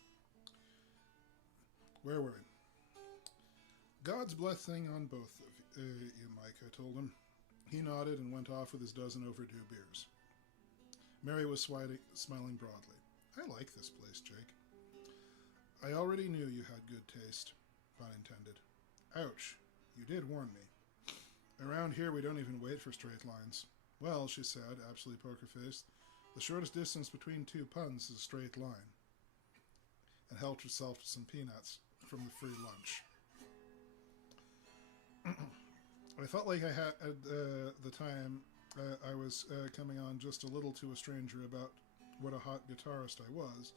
Where were we? God's blessing on both of you, Mike, I told him. He nodded and went off with his dozen overdue beers. Mary was smiling broadly. I like this place, Jake. I already knew you had good taste. Pun intended. Ouch. You did warn me. Around here we don't even wait for straight lines. Well, she said, absolutely poker-faced, the shortest distance between two puns is a straight line. And helped herself to some peanuts from the free lunch. I felt like I had, at the time, I was coming on just a little to a stranger about what a hot guitarist I was,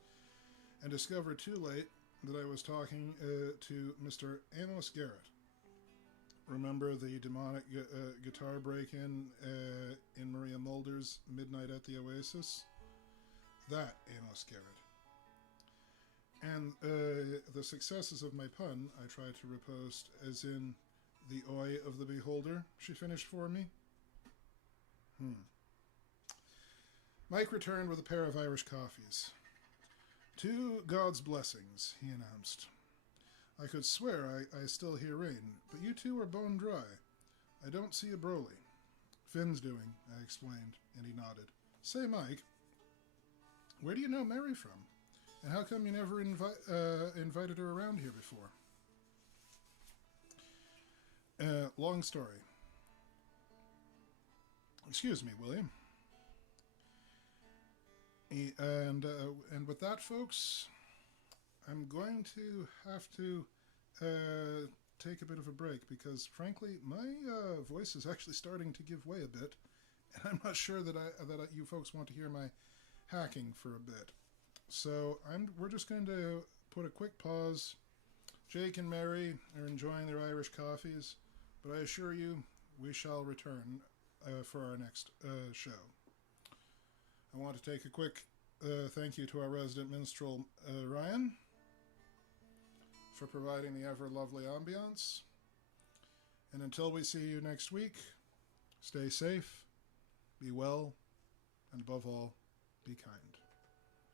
and discovered too late that I was talking to Mr. Amos Garrett. Remember the demonic guitar break-in in Maria Mulder's Midnight at the Oasis? That Amos Garrett. And the successes of my pun I tried to repost as in the oi of the beholder she finished for me. Mike returned with a pair of Irish coffees. To God's blessings, he announced. I could swear I still hear rain, but you two are bone dry. I don't see a Broly. Finn's doing, I explained, and he nodded. Say, Mike, where do you know Mary from? And how come you never invited her around here before? Long story. Excuse me, William. And with that, folks, I'm going to have to take a bit of a break because, frankly, my voice is actually starting to give way a bit, and I'm not sure that you folks want to hear my hacking for a bit. So we're just going to put a quick pause. Jake and Mary are enjoying their Irish coffees, but I assure you we shall return for our next show. I want to take a quick thank you to our resident minstrel, Ryan, for providing the ever-lovely ambiance. And until we see you next week, stay safe, be well, and above all, be kind.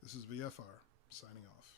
This is VFR, signing off.